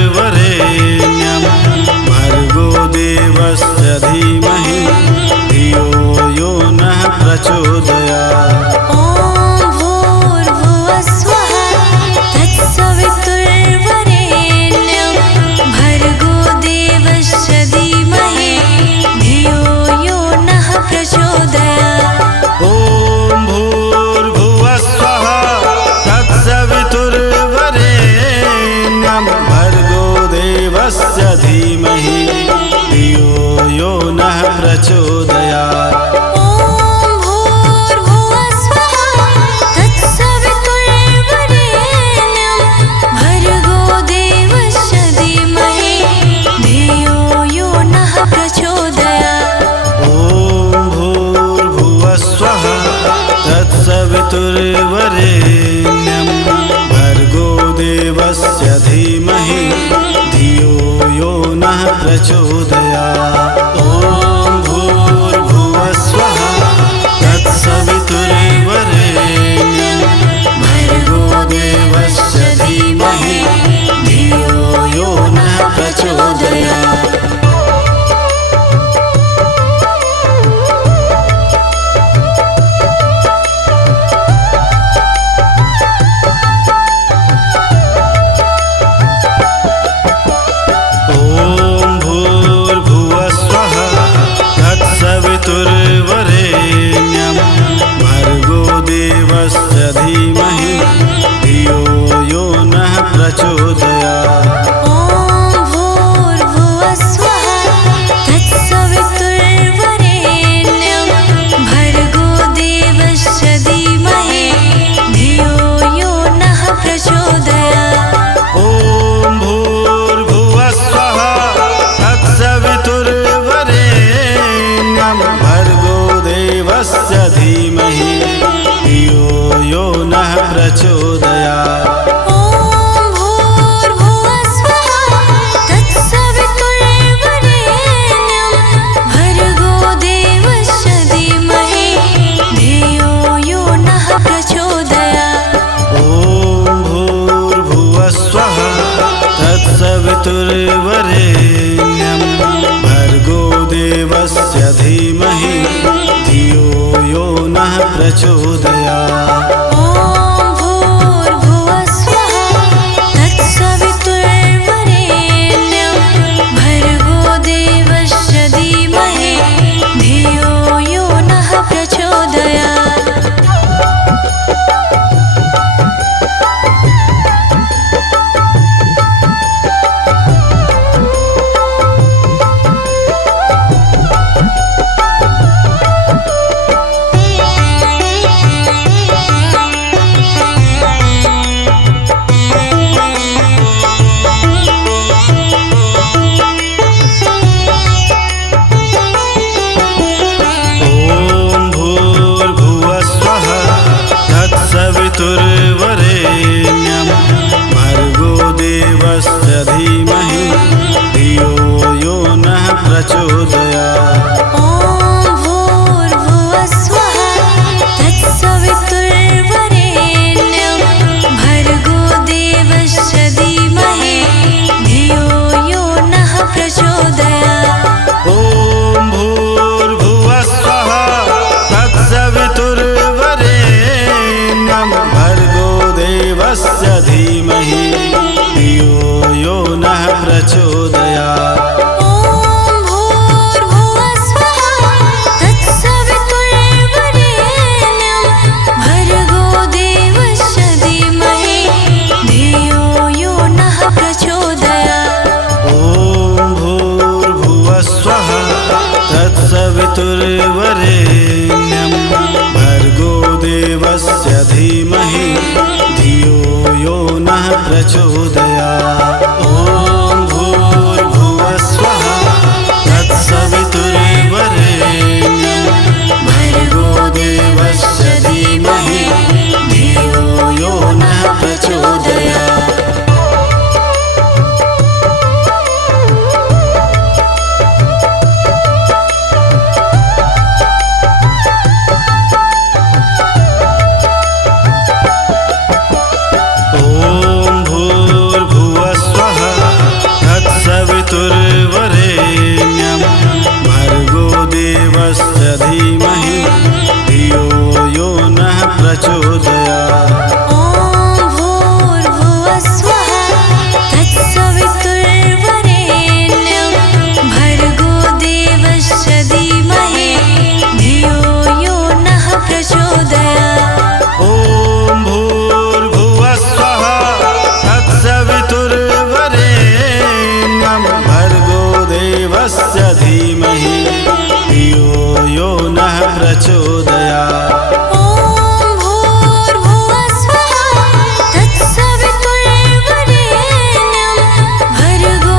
सवितुर्वरेण्यं भर्गो देवस्य धीमहि धियो यो नः प्रचोदयात्। ॐ भूर्भुवः स्वः तत्सवितुर्वरेण्यं भर्गो देवस्य धीमहि धियो यो नः प्रचोदयात्। ॐ भूर्भुवः स्वः तत्सवितुर्वरेण्यं भर्गो देवस्य धीमहि धियो यो नः प्रचोदयात्। ॐ भूर्भुवः स्वः तत्सवितुर्वरेण्यं भर्गो देवस्य धीमहि धियो यो नः प्रचोदयात्। ॐ भूर्भुवः स्वः तत्सवितुर्वरेण्यं भर्गो देवस्य धीमहि धियो यो नः प्रचोदयात्। ॐ भूर्भुवः स्वः तत्सवितुर्वरेण्यं भर्गो देवस्य धीमहि धियो यो नः प्रचोदयात्। ॐ भूर्भुवः स्वः तत्सवितुर्वरेण्यं भर्गो देवस्य धीमहि धियो यो नः प्रचोदयात्। ॐ भूर्भुवः स्वः तत्सवितुर्वरेण्यं भर्गो देवस्य धीमहि धियो यो नः प्रचोदयात्। ॐ भूर्भुवः स्वः तत्सवितुर्वरेण्यं भर्गो देवस्य धीमहि धियो यो नः प्रचोदयात्। ॐ भूर्भुवः स्वः तत्सवितुर्वरेण्यं भर्गो देवस्य धीमहि धियो यो नः प्रचोदयात्। ॐ भूर्भुवः स्वः तत्सवितुर्वरेण्यं भर्गो देवस्य धीमहि धियो यो नः प्रचोदयात्। ॐ भूर्भुवः स्वः तत्सवितुर्वरेण्यं भर्गो देवस्य धीमहि धियो यो नः प्रचोदयात्। ॐ प्रचोदयात्। ॐ भूर्भुवः स्वः तत्सवितुर्वरेण्यं भर्गो देवस्य धीमहि धियो यो नः प्रचोदयात्। ॐ भूर्भुवः स्वः तत्सवितुर्वरेण्यं भर्गो देवस्य धीमहि धियो यो नः प्रचोदयात्। तत्सवितुर्वरेण्यं भर्गो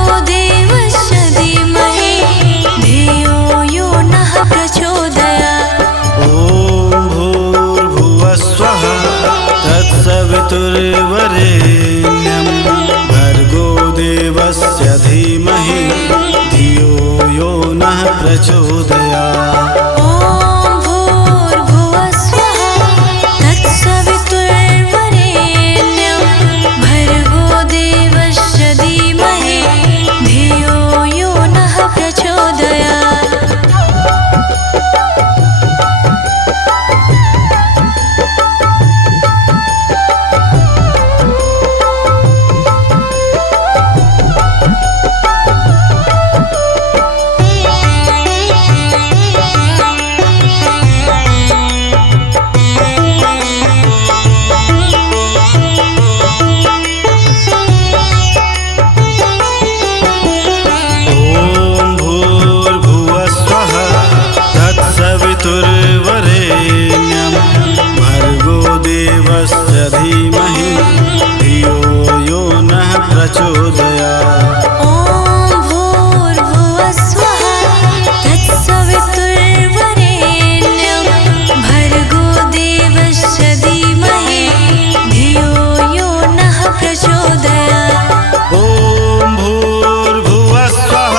देवस्य धीमहि धियो यो नः प्रचोदयात्। ॐ भूर्भुवः स्वः तत्सवितुर्वरेण्यं भर्गो देवस्य धीमहि धियो यो नः प्रचोदयात्। तत्सवितुर्वरेण्यं भर्गो देवस्य धीमहि धियो यो नः प्रचोदयात्। ॐ भूर्भुवः स्वः तत्सवितुर्वरेण्यं भर्गो देवस्य धीमहि धियो यो नः प्रचोदयात्। ॐ भूर्भुवः स्वः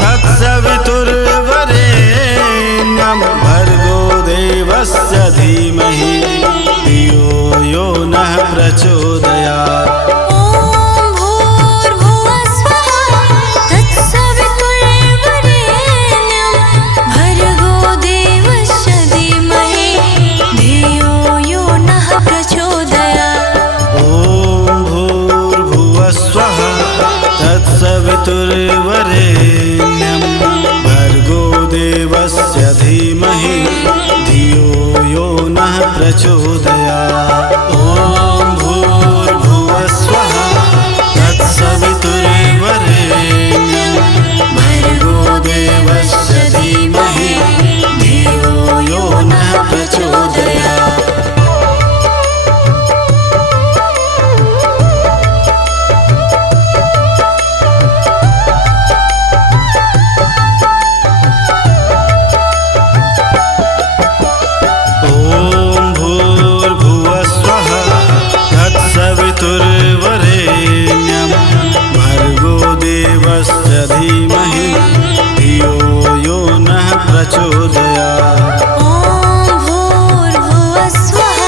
तत्सवितुर्वरेण्यं भर्गो देवस्य धीमहि धियो यो नः प्रचोदयात्। ॐ भूर्भुवः स्वः तत्सवितुर्वरेण्यं भर्गो देवस्य धीमहि धियो यो नः प्रचोदयात्। ॐ भूर्भुवः स्वः तत्सवितुर्वरेण्यं भर्गो देवस्य धीमहि धियो यो नः प्रचोदयात्। ॐ भूर्भुवः स्वः तत्सवितुर्वरेण्यं भर्गो देवस्य धीमहि धियो यो नः प्रचोदयात्। ॐ भूर्भुवः स्वः तत्सवितुर्वरेण्यं भर्गो देवस्य धीमहि धियो यो नः प्रचोदयात्। ॐ भूर्भुवः स्वः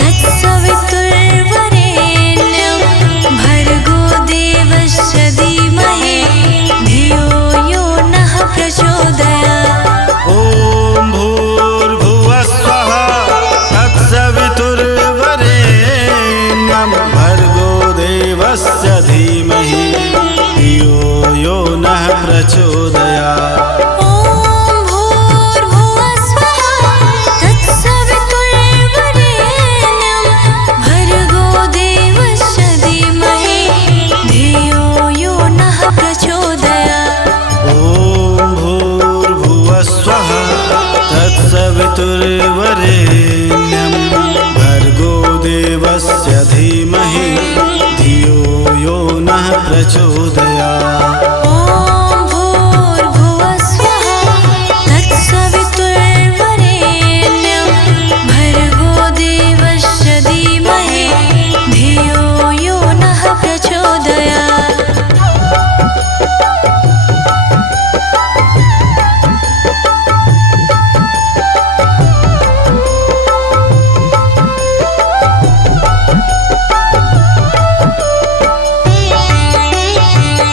तत्सवितुर्वरेण्यं भर्गो देवस्य धीमहि धियो यो नः प्रचोदयात्। ॐ भूर्भुवः स्वः तत्सवितुर्वरेण्यं भर्गो देवस्य धीमहि धियो यो नः प्रचोदयात्। ॐ भूर्भुवः स्वः तत्सवितुर्वरेण्यं भर्गो देवस्य धीमहि धियो यो नः प्रचोदयात्। ॐ भूर्भुवः स्वः तत्सवितुर्वरेण्यं भर्गो देवस्य धीमहि धियो यो नः प्रचोदयात्। ॐ भूर्भुवः स्वः तत्सवितुर्वरेण्यं भर्गो देवस्य धीमहि धियो यो नः प्रचोदयात्। ॐ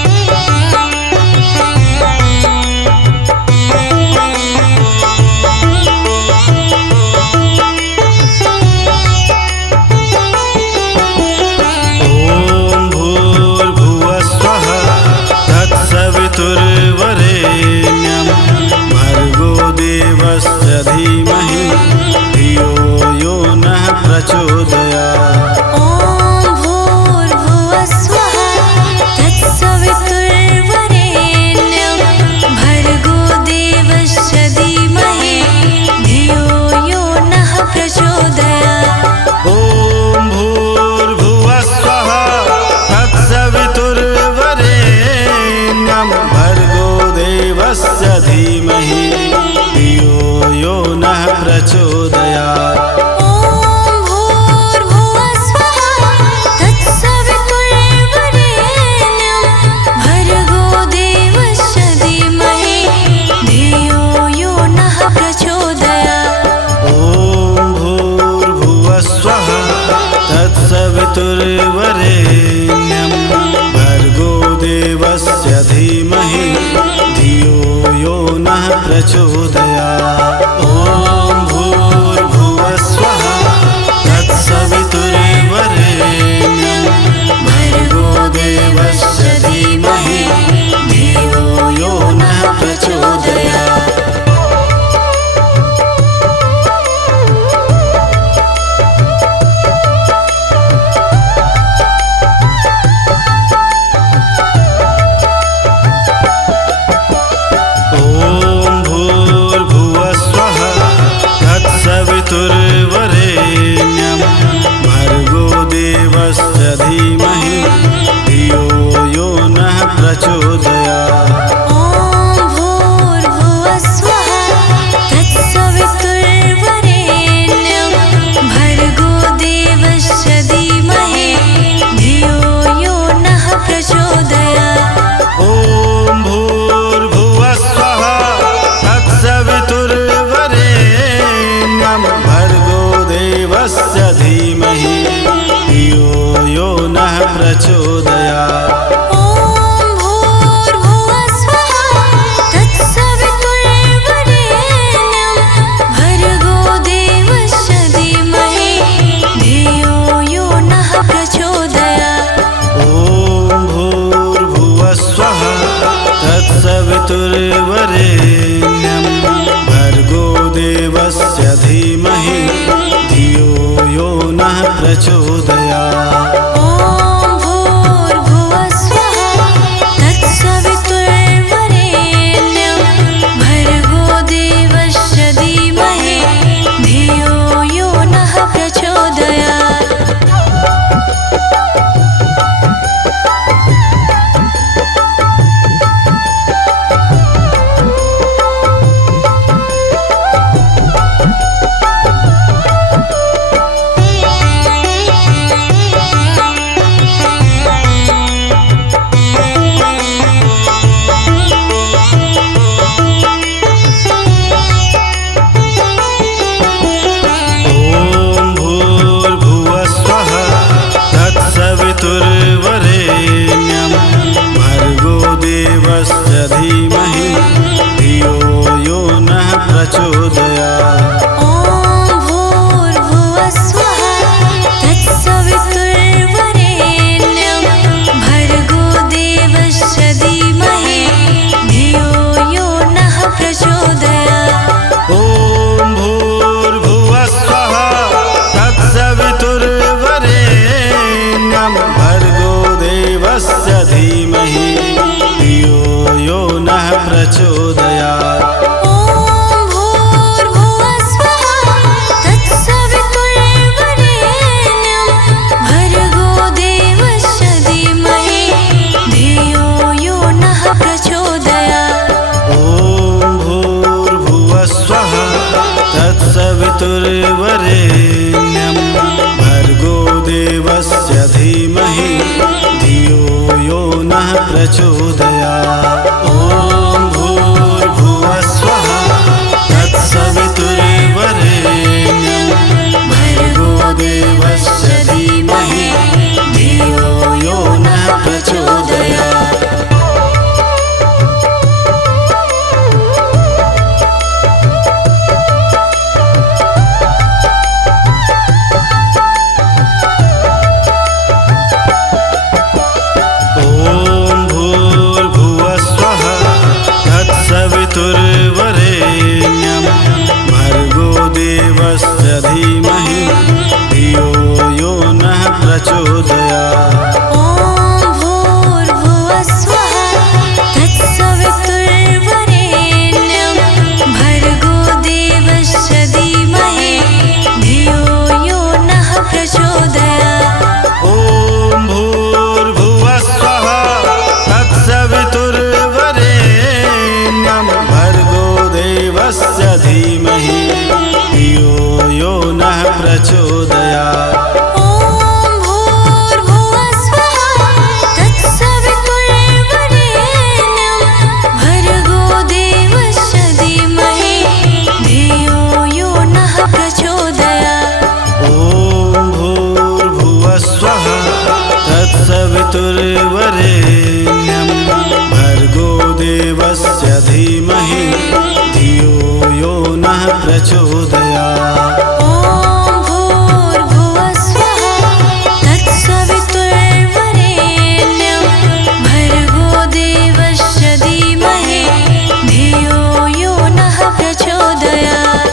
प्रचोदयात्। ॐ भूर्भुवः स्वः तत्सवितुर्वरेण्यं भर्गो देवस्य धीमहि धियो यो नः प्रचोदयात्। ॐ भूर्भुवः स्वः तत्सवितुर्वरेण्यं भर्गो देवस्य धीमहि धियो यो नः प्रचोदयात्। तत्सवितुर्वरेण्यं भर्गो देवस्य धीमहि धियो यो नः प्रचोदयात्। ॐ भूर्भुवः स्वः तत्सवितुर्वरेण्यं भर्गो देवस्य धीमहि धियो यो नः प्रचोदयात्। तत्सवितुर्वरेण्यं भर्गो देवस्य धीमहि धियो यो नः प्रचोदयात्। ॐ भूर्भुवः स्वः तत्सवितुर्वरेण्यं भर्गो देवस्य धीमहि धियो यो नः प्रचोदयात्। ॐ भूर्भुवः स्वः तत्सवितुर्वरेण्यं भर्गो देवस्य धीमहि धियो यो नः प्रचोदयात्। ॐ भूर्भुवः स्वः तत्सवितुर्वरेण्यं भर्गो देवस्य धीमहि धियो यो नः प्रचोदयात्। ॐ भूर्भुवः स्वः तत्सवितुर्वरेण्यं भर्गो देवस्य धीमहि धियो यो नः प्रचोदयात्। ॐ भूर्भुवः स्वः तत्सवितुर्वरेण्यं भर्गो देवस्य धीमहि धियो यो नः प्रचोदयात्। तत्सवितुर्वरेण्यं भर्गो देवस्य धीमहि धियो यो नः प्रचोदयात्। ॐ भूर्भुवः स्वः तत्सवितुर्वरेण्यं भर्गो देवस्य धीमहि धियो यो नः प्रचोदयात्। ॐ भूर्भुवः स्वः तत्सवितुर्वरेण्यं भर्गो देवस्य धीमहि धियो यो नः प्रचोदयात्। ॐ भूर्भुवः स्वः तत्सवितुर्वरेण्यं भर्गो देवस्य धीमहि धियो यो नः प्रचोदयात्। ॐ भूर्भुवः स्वः तत्सवितुर्वरेण्यं भर्गो देवस्य धीमहि धियो यो नः प्रचोदयात्। ॐ भूर्भुवः स्वः तत्सवितुर्वरेण्यं भर्गो देवस्य धीमहि धियो यो नः प्रचोदयात्। तत्सवितुर्वरेण्यं भर्गो देवस्य धीमहि धियो प्रचोदयात्। ॐ भूर्भुवः स्वः तत्सवितुर्वरेण्यं भर्गो देवस्य धीमहि धियो यो नः प्रचोदयात्। ॐ भूर्भुवः स्वः तत्सवितुर्वरेण्यं भर्गो देवस्य धीमहि धियो यो नः प्रचोदयात्। ॐ भूर्भुवः स्वः तत्सवितुर्वरेण्यं भर्गो देवस्य धीमहि धियो यो नः प्रचोदयात्। ॐ भूर्भुवः स्वः तत्सवितुर्वरेण्यं भर्गो देवस्य धीमहि धियो यो नः प्रचोदयात्। ॐ भूर्भुवः स्वः तत्सवितुर्वरेण्यं भर्गो देवस्य धीमहि धियो यो नः प्रचोदयात्।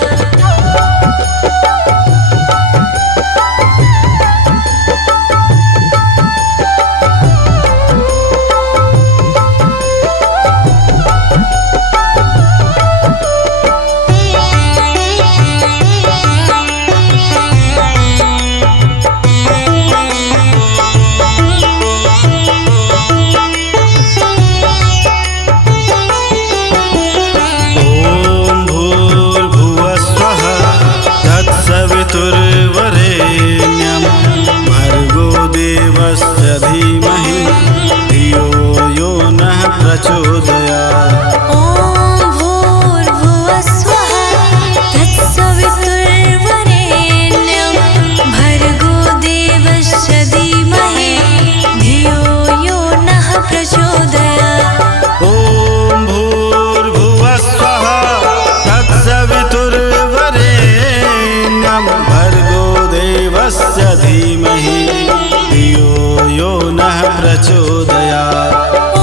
तत्सवितुर्वरेण्यं भर्गो देवस्य धीमहि धियो यो नः प्रचोदयात्। ॐ भूर्भुवः स्वः तत्सवितुर्वरेण्यं भर्गो देवस्य धीमहि धियो यो नः प्रचोदयात्। ॐ भूर्भुवः स्वः तत्सवितुर्वरेण्यं भर्गो देवस्य धीमहि धियो यो नः प्रचोदयात्। ॐ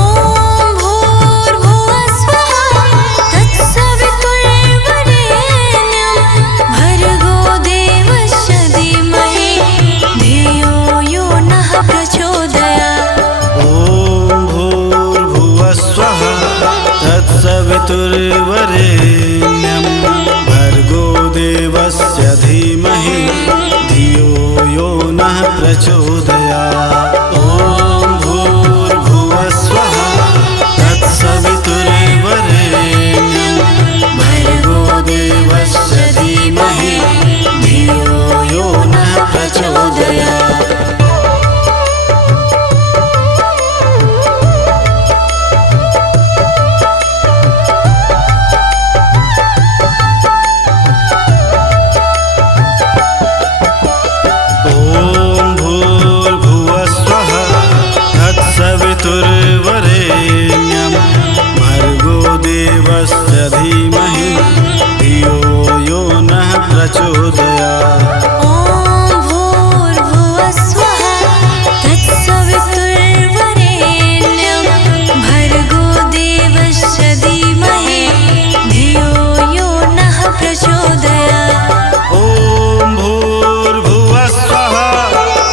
भूर्भुवः स्वः तत्सवितुर्वरेण्यं भर्गो देवस्य धीमहि धियो यो नः प्रचोदयात्। ॐ भूर्भुवः स्वः तत्सवितुर्वरेण्यं भर्गो देवस्य धीमहि धियो यो नः प्रचोदयात्। ॐ भूर्भुवः स्वः तत्सवितुर्वरेण्यं भर्गो देवस्य धीमहि धियो यो नः प्रचोदयात्। ॐ भूर्भुवः स्वः तत्सवितुर्वरेण्यं भर्गो देवस्य धीमहि धियो यो नः प्रचोदयात्। ॐ भूर्भुवः स्वः तत्सवितुर्वरेण्यं भर्गो देवस्य धीमहि धियो यो नः प्रचोदयात्। ॐ भूर्भुवः स्वः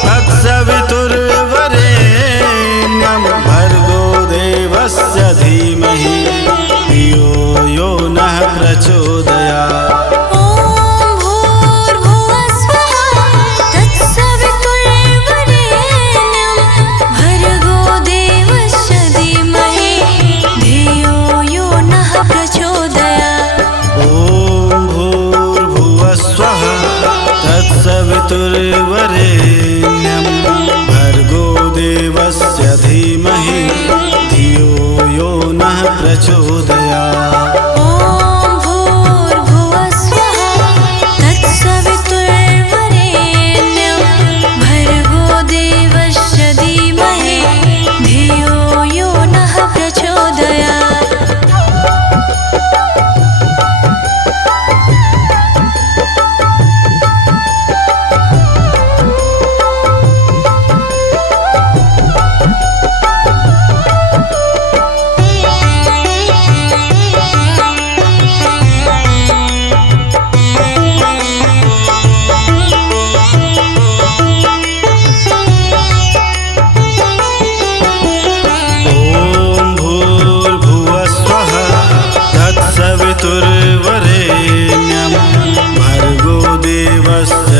तत्सवितुर्वरेण्यं भर्गो देवस्य धीमहि धियो यो नः प्रचोदयात्। ॐ भूर्भुवः स्वः तत्सवितुर्वरेण्यं भर्गो देवस्य धीमहि धियो यो नः प्रचोदयात्। ॐ भूर्भुवः स्वः तत्सवितुर्वरेण्यं भर्गो देवस्य धीमहि धियो यो नः प्रचोदयात्। ॐ भूर्भुवः स्वः तत्सवितुर्वरेण्यं भर्गो देवस्य धीमहि धियो यो नः प्रचोदयात्।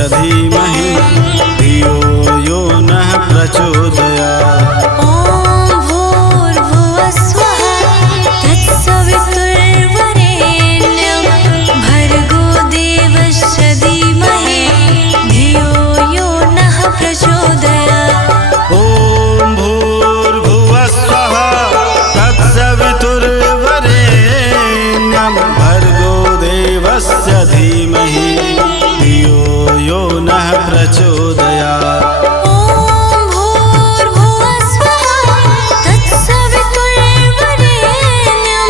धीमहि धियो यो नः प्रचोदयात्। ॐ भूर्भुवः स्वः तत्सवितुर्वरेण्यं भर्गो देवस्य धीमहि धियो यो नः प्रचोदयात्। ॐ भूर्भुवः स्वः तत्सवितुर्वरेण्यं भर्गो देवस्य धीमहि धियो यो नः प्रचोदयात्। ॐ भूर्भुवः स्वः तत्सवितुर्वरेण्यं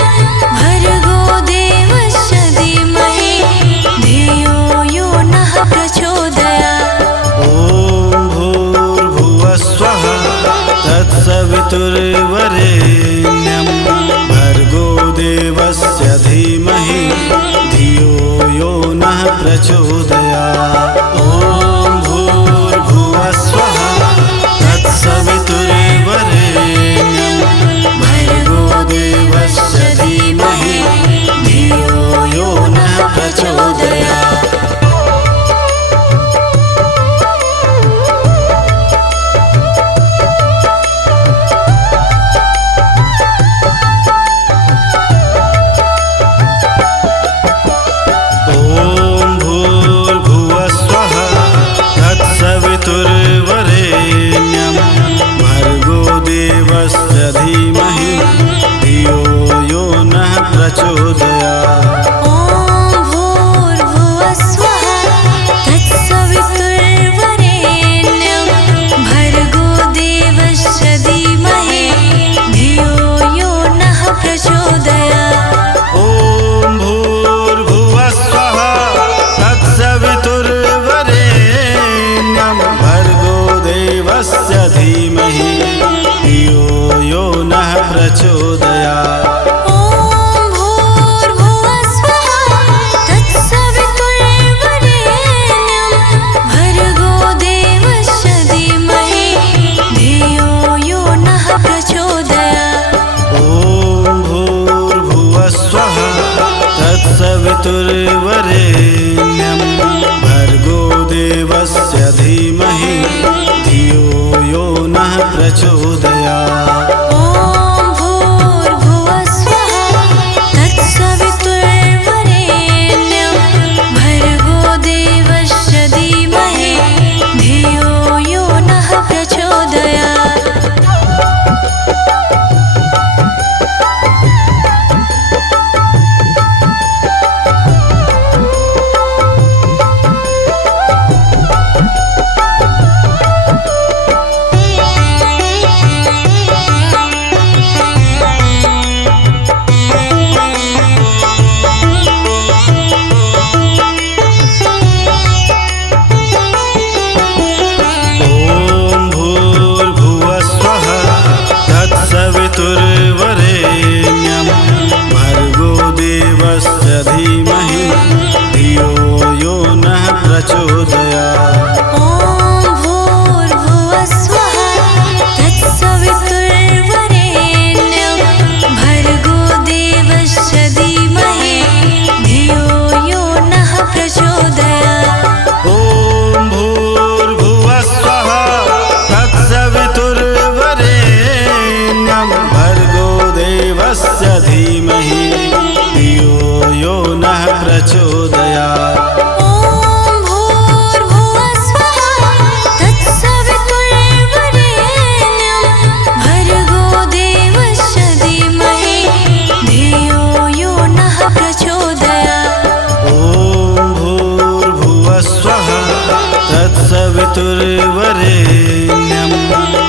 भर्गो देवस्य धीमहि धियो यो नः प्रचोदयात्। ॐ भूर्भुवः स्वः तत्सवितुर्वरेण्यं भर्गो देवस्य धीमहि धियो यो नः प्रचोदयात्। ॐ भूर्भुवः स्वः तत्सवितुर्वरेण्यं भर्गो देवस्य धीमहि धियो यो नः प्रचोदयात्। ॐ भूर्भुवः स्वः तत्सवितुर्वरेण्यं भर्गो देवस्य धीमहि धियो यो नः प्रचोदयात्। ॐ भूर्भुवः स्वः तत्सवितुर्वरेण्यं भर्गो देवस्य धीमहि धियो यो नः प्रचोदयात्। ॐ भूर्भुवः स्वः तत्सवितुर्वरेण्यं भर्गो देवस्य धीमहि धियो यो नः प्रचोदयात्। ॐ भूर्भुवः स्वः तत्सवितुर्वरेण्यं भर्गो देवस्य धीमहि धियो यो नः प्रचोदयात्। ॐ भूर्भुवः स्वः तत्सवितुर्वरेण्यं भर्गो देवस्य धीमहि धियो यो नः प्रचोदयात्। ॐ भूर्भुवः स्वः तत्सवितुर्वरेण्यं भर्गो देवस्य धीमहि धियो यो नः प्रचोदयात्। ॐ भूर्भुवः स्वः तत्सवितुर्वरेण्यं भर्गो देवस्य धीमहि धियो यो नः प्रचोदयात्। ॐ भूर्भुवः स्वः तत्सवितुर्वरेण्यं भर्गो देवस्य धीमहि धियो यो नः प्रचोदयात्। ॐ भूर्भुवः स्वः तत्सवितुर्वरेण्यं भर्गो देवस्य धीमहि धियो यो नः प्रचोदयात्। ॐ भूर्भुवः स्वः तत्सवितुर्वरेण्यं भर्गो देवस्य धीमहि धियो यो नः प्रचोदयात्। ॐ भूर्भुवः स्वः तत्सवितुर्वरेण्यं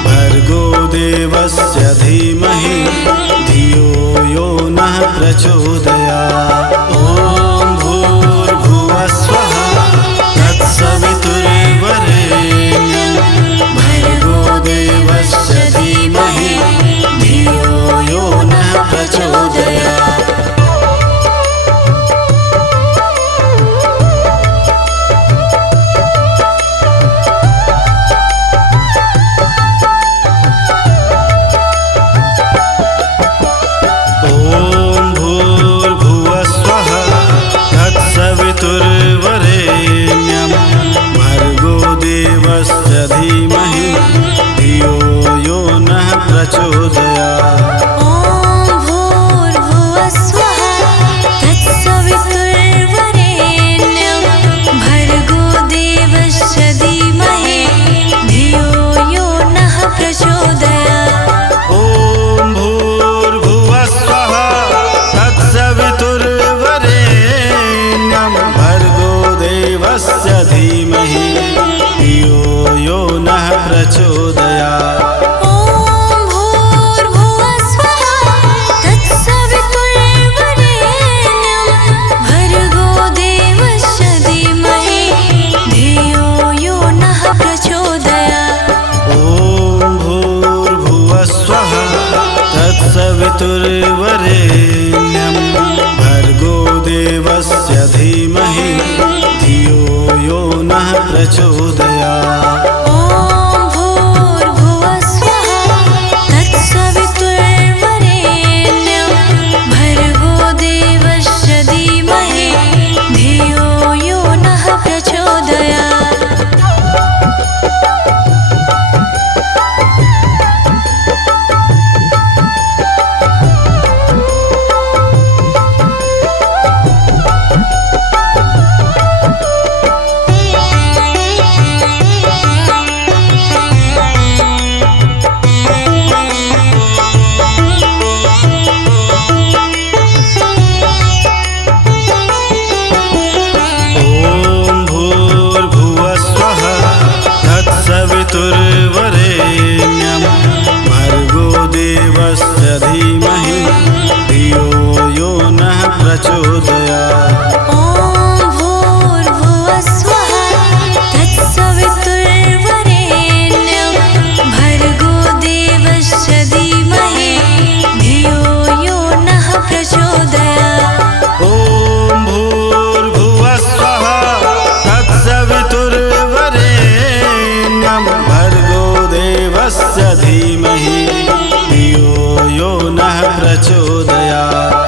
भर्गो देवस्य धीमहि धियो यो नः प्रचोदयात्। ॐ भूर्भुवः स्वः तत्सवितुर्वरेण्यं भर्गो देवस्य धीमहि धियो यो नः प्रचोदयात्। ॐ भूर्भुवः स्वः तत्सवितुर्वरेण्यं देवस्य धीमहि धियो यो नः प्रचोदयात्। तत्सवितुर्वरेण्यं भर्गो देवस्य धीमहि धियो यो नः प्रचोदयात्। ॐ भूर्भुवः स्वः तत्सवितुर्वरेण्यं भर्गो देवस्य धीमहि धियो यो नः प्रचोदयात्। तत्सवितुर्वरेण्यं भर्गो देवस्य धीमहि धियो यो नः प्रचोदयात्। ॐ भूर्भुवः स्वः तत्सवितुर्वरेण्यं भर्गो देवस्य धीमहि धियो यो नः प्रचोदयात्। ॐ भूर्भुवः स्वः तत्सवितुर्वरेण्यं भर्गो देवस्य धीमहि धियो यो नः प्रचोदयात्।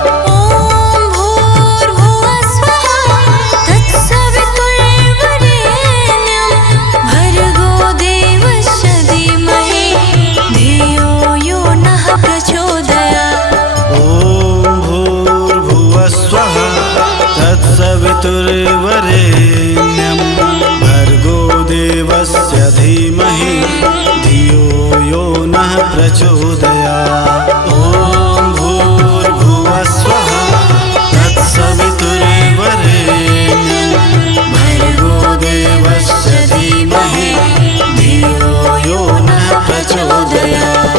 तत्सवितुर्वरेण्यं भर्गो देवस्य धीमहि धियो यो नः प्रचोदयात्। ॐ भूर्भुवः स्वः तत्सवितुर्वरेण्यं भर्गो देवस्य धीमहि धियो यो नः प्रचोदयात्।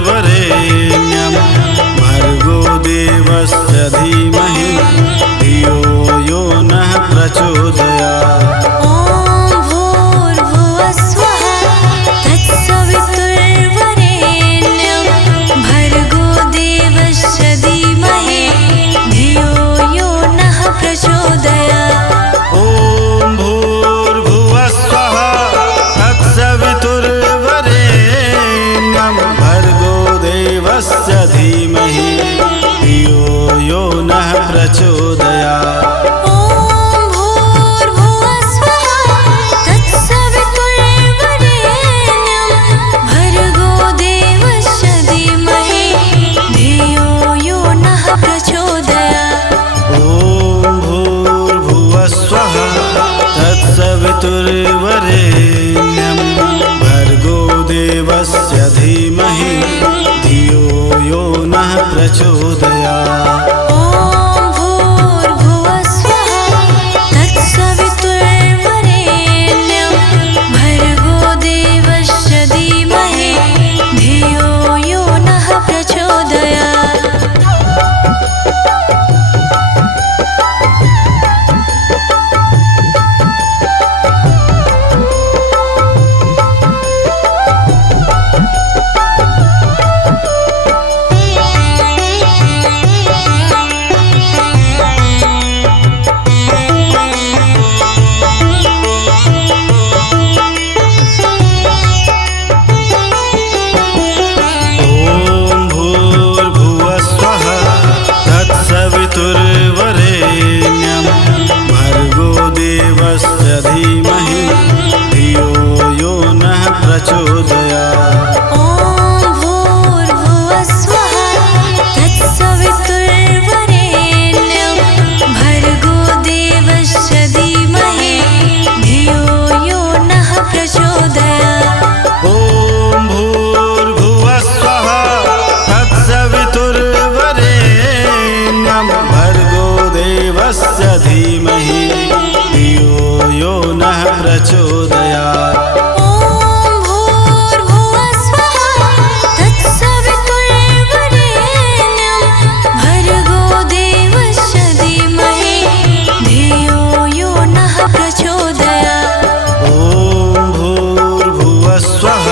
तत्सवितुर्वरेण्यं भर्गो देवस्य धीमहि धियो यो नः प्रचोदयात्। ॐ भूर्भुवः स्वः तत्सवितुर्वरेण्यं भर्गो देवस्य धीमहि धियो यो नः प्रचोदयात्। ॐ भूर्भुवः स्वः तत्सवितुर्वरेण्यं भर्गो देवस्य धीमहि धियो यो नः प्रचोदयात्। तत्सवितुर्वरेण्यं भर्गो देवस्य धीमहि धियो यो नः प्रचोदयात्। ॐ भूर्भुवः स्वः तत्सवितुर्वरेण्यं भर्गो देवस्य धीमहि धियो यो नः प्रचोदयात्। भर्गोदेवस्य धीमहि धियो यो नः प्रचोदयात्। ॐ भूर्भुवः स्वः तत्सवितुर्वरेण्यं भर्गो देवस्य धीमहि धियो यो नः प्रचोदयात्। ॐ भूर्भुवः स्वः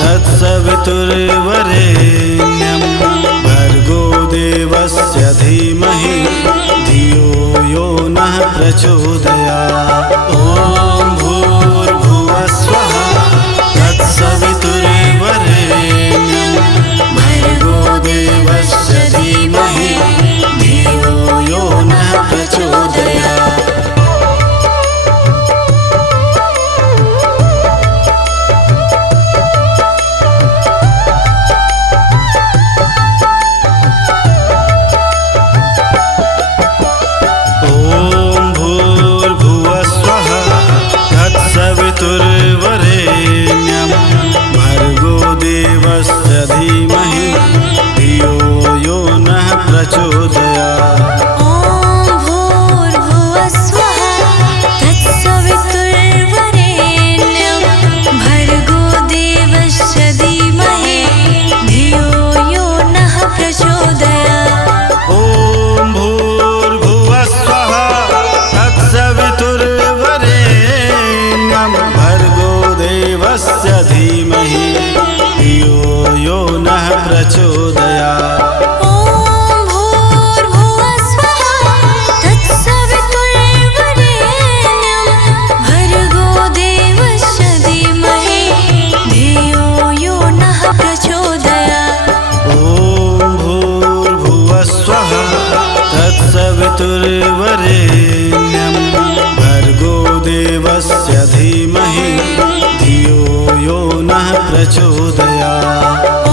तत्सवितुर्वरेण्यं भर्गो देवस्य धीमहि धियो यो नः प्रचोदयात्। ॐ भूर्भुवः स्वः तत्सवितुर्वरेण्यं भर्गो देवस्य धीमहि धियो यो नः प्रचोदयात्। सवितुर्वरेण्यं भर्गो देवस्य धीमहि धियो यो नः प्रचोदयात्। ॐ भूर्भुवः स्वः तत्सवितुर्वरेण्यं भर्गो देवस्य धीमहि धियो यो नः प्रचोदयात्। ॐ भूर्भुवः स्वः तत्सवितुर्वरेण्यं भर्गो देवस्य धीमहि धियो यो नः प्रचोदयात्। ॐ भूर्भुवः स्वः तत्सवितुर्वरेण्यं भर्गो देवस्य धीमहि धियो यो नः प्रचोदयात्। ॐ भूर्भुवः स्वः तत्सवितुर्वरेण्यं भर्गो देवस्य धीमहि धियो यो नः प्रचोदयात्। ॐ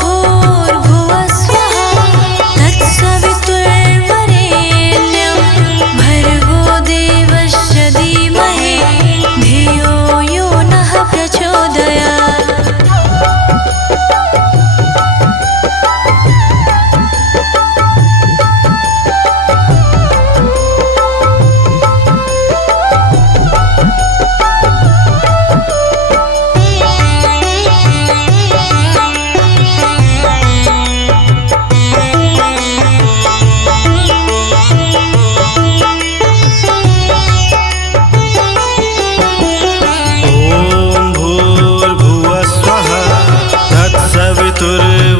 भूर्भुवः स्वः तत्सवितुर्वरेण्यं भर्गो देवस्य धीमहि धियो यो नः प्रचोदयात्।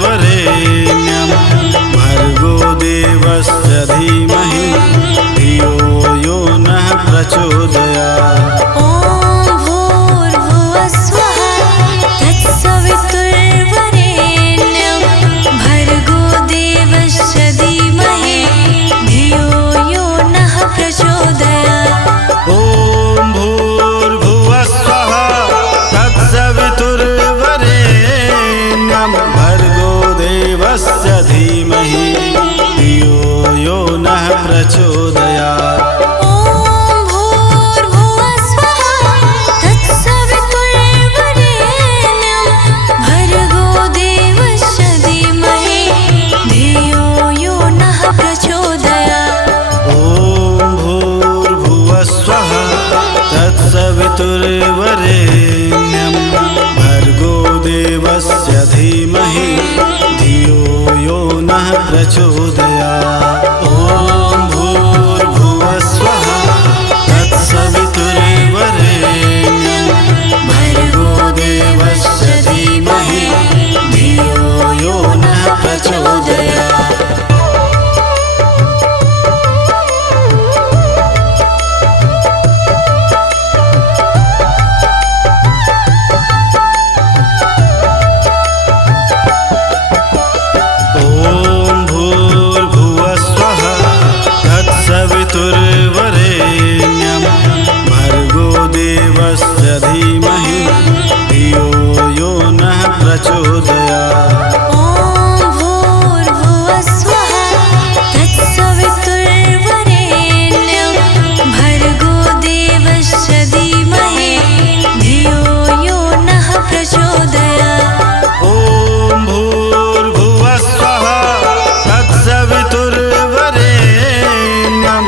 सवितुर्वरेण्यं भर्गो देवस्य धीमहि धियो यो नः प्रचोदयात्। ॐ भूर्भुवः स्वः तत्सवितुर्वरेण्यं भर्गो देवस्य धीमहि धियो यो नः प्रचोदयात्। ॐ भूर्भुवः स्वः तत्सवितुर्वरेण्यं भर्गो देवस्य धीमहि धियो यो नः प्रचोदयात्। ॐ भूर्भुवः स्वः तत्सवितुर्वरेण्यं भर्गो देवस्य धीमहि धियो यो नः प्रचोदयात्। ॐ भूर्भुवः स्वः तत्सवितुर्वरेण्यं भर्गो देवस्य धीमहि धियो यो नः प्रचोदयात्। ॐ भूर्भुवः स्वः तत्सवितुर्वरेण्यं भर्गो देवस्य धीमहि धियो यो नः प्रचोदयात्। ॐ भूर्भुवः स्वः तत्सवितुर्वरेण्यं भर्गो देवस्य धीमहि धियो यो नः प्रचोदयात्। ॐ भूर्भुवः स्वः तत्सवितुर्वरेण्यं भर्गो देवस्य धीमहि धियो यो नः प्रचोदयात्। ॐ भूर्भुवः स्वः तत्सवितुर्वरेण्यं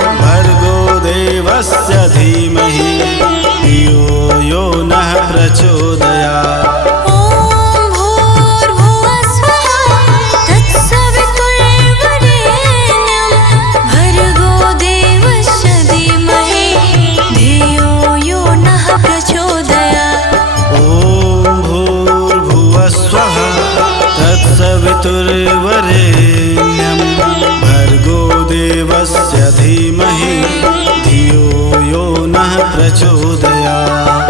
प्रचोदयात्।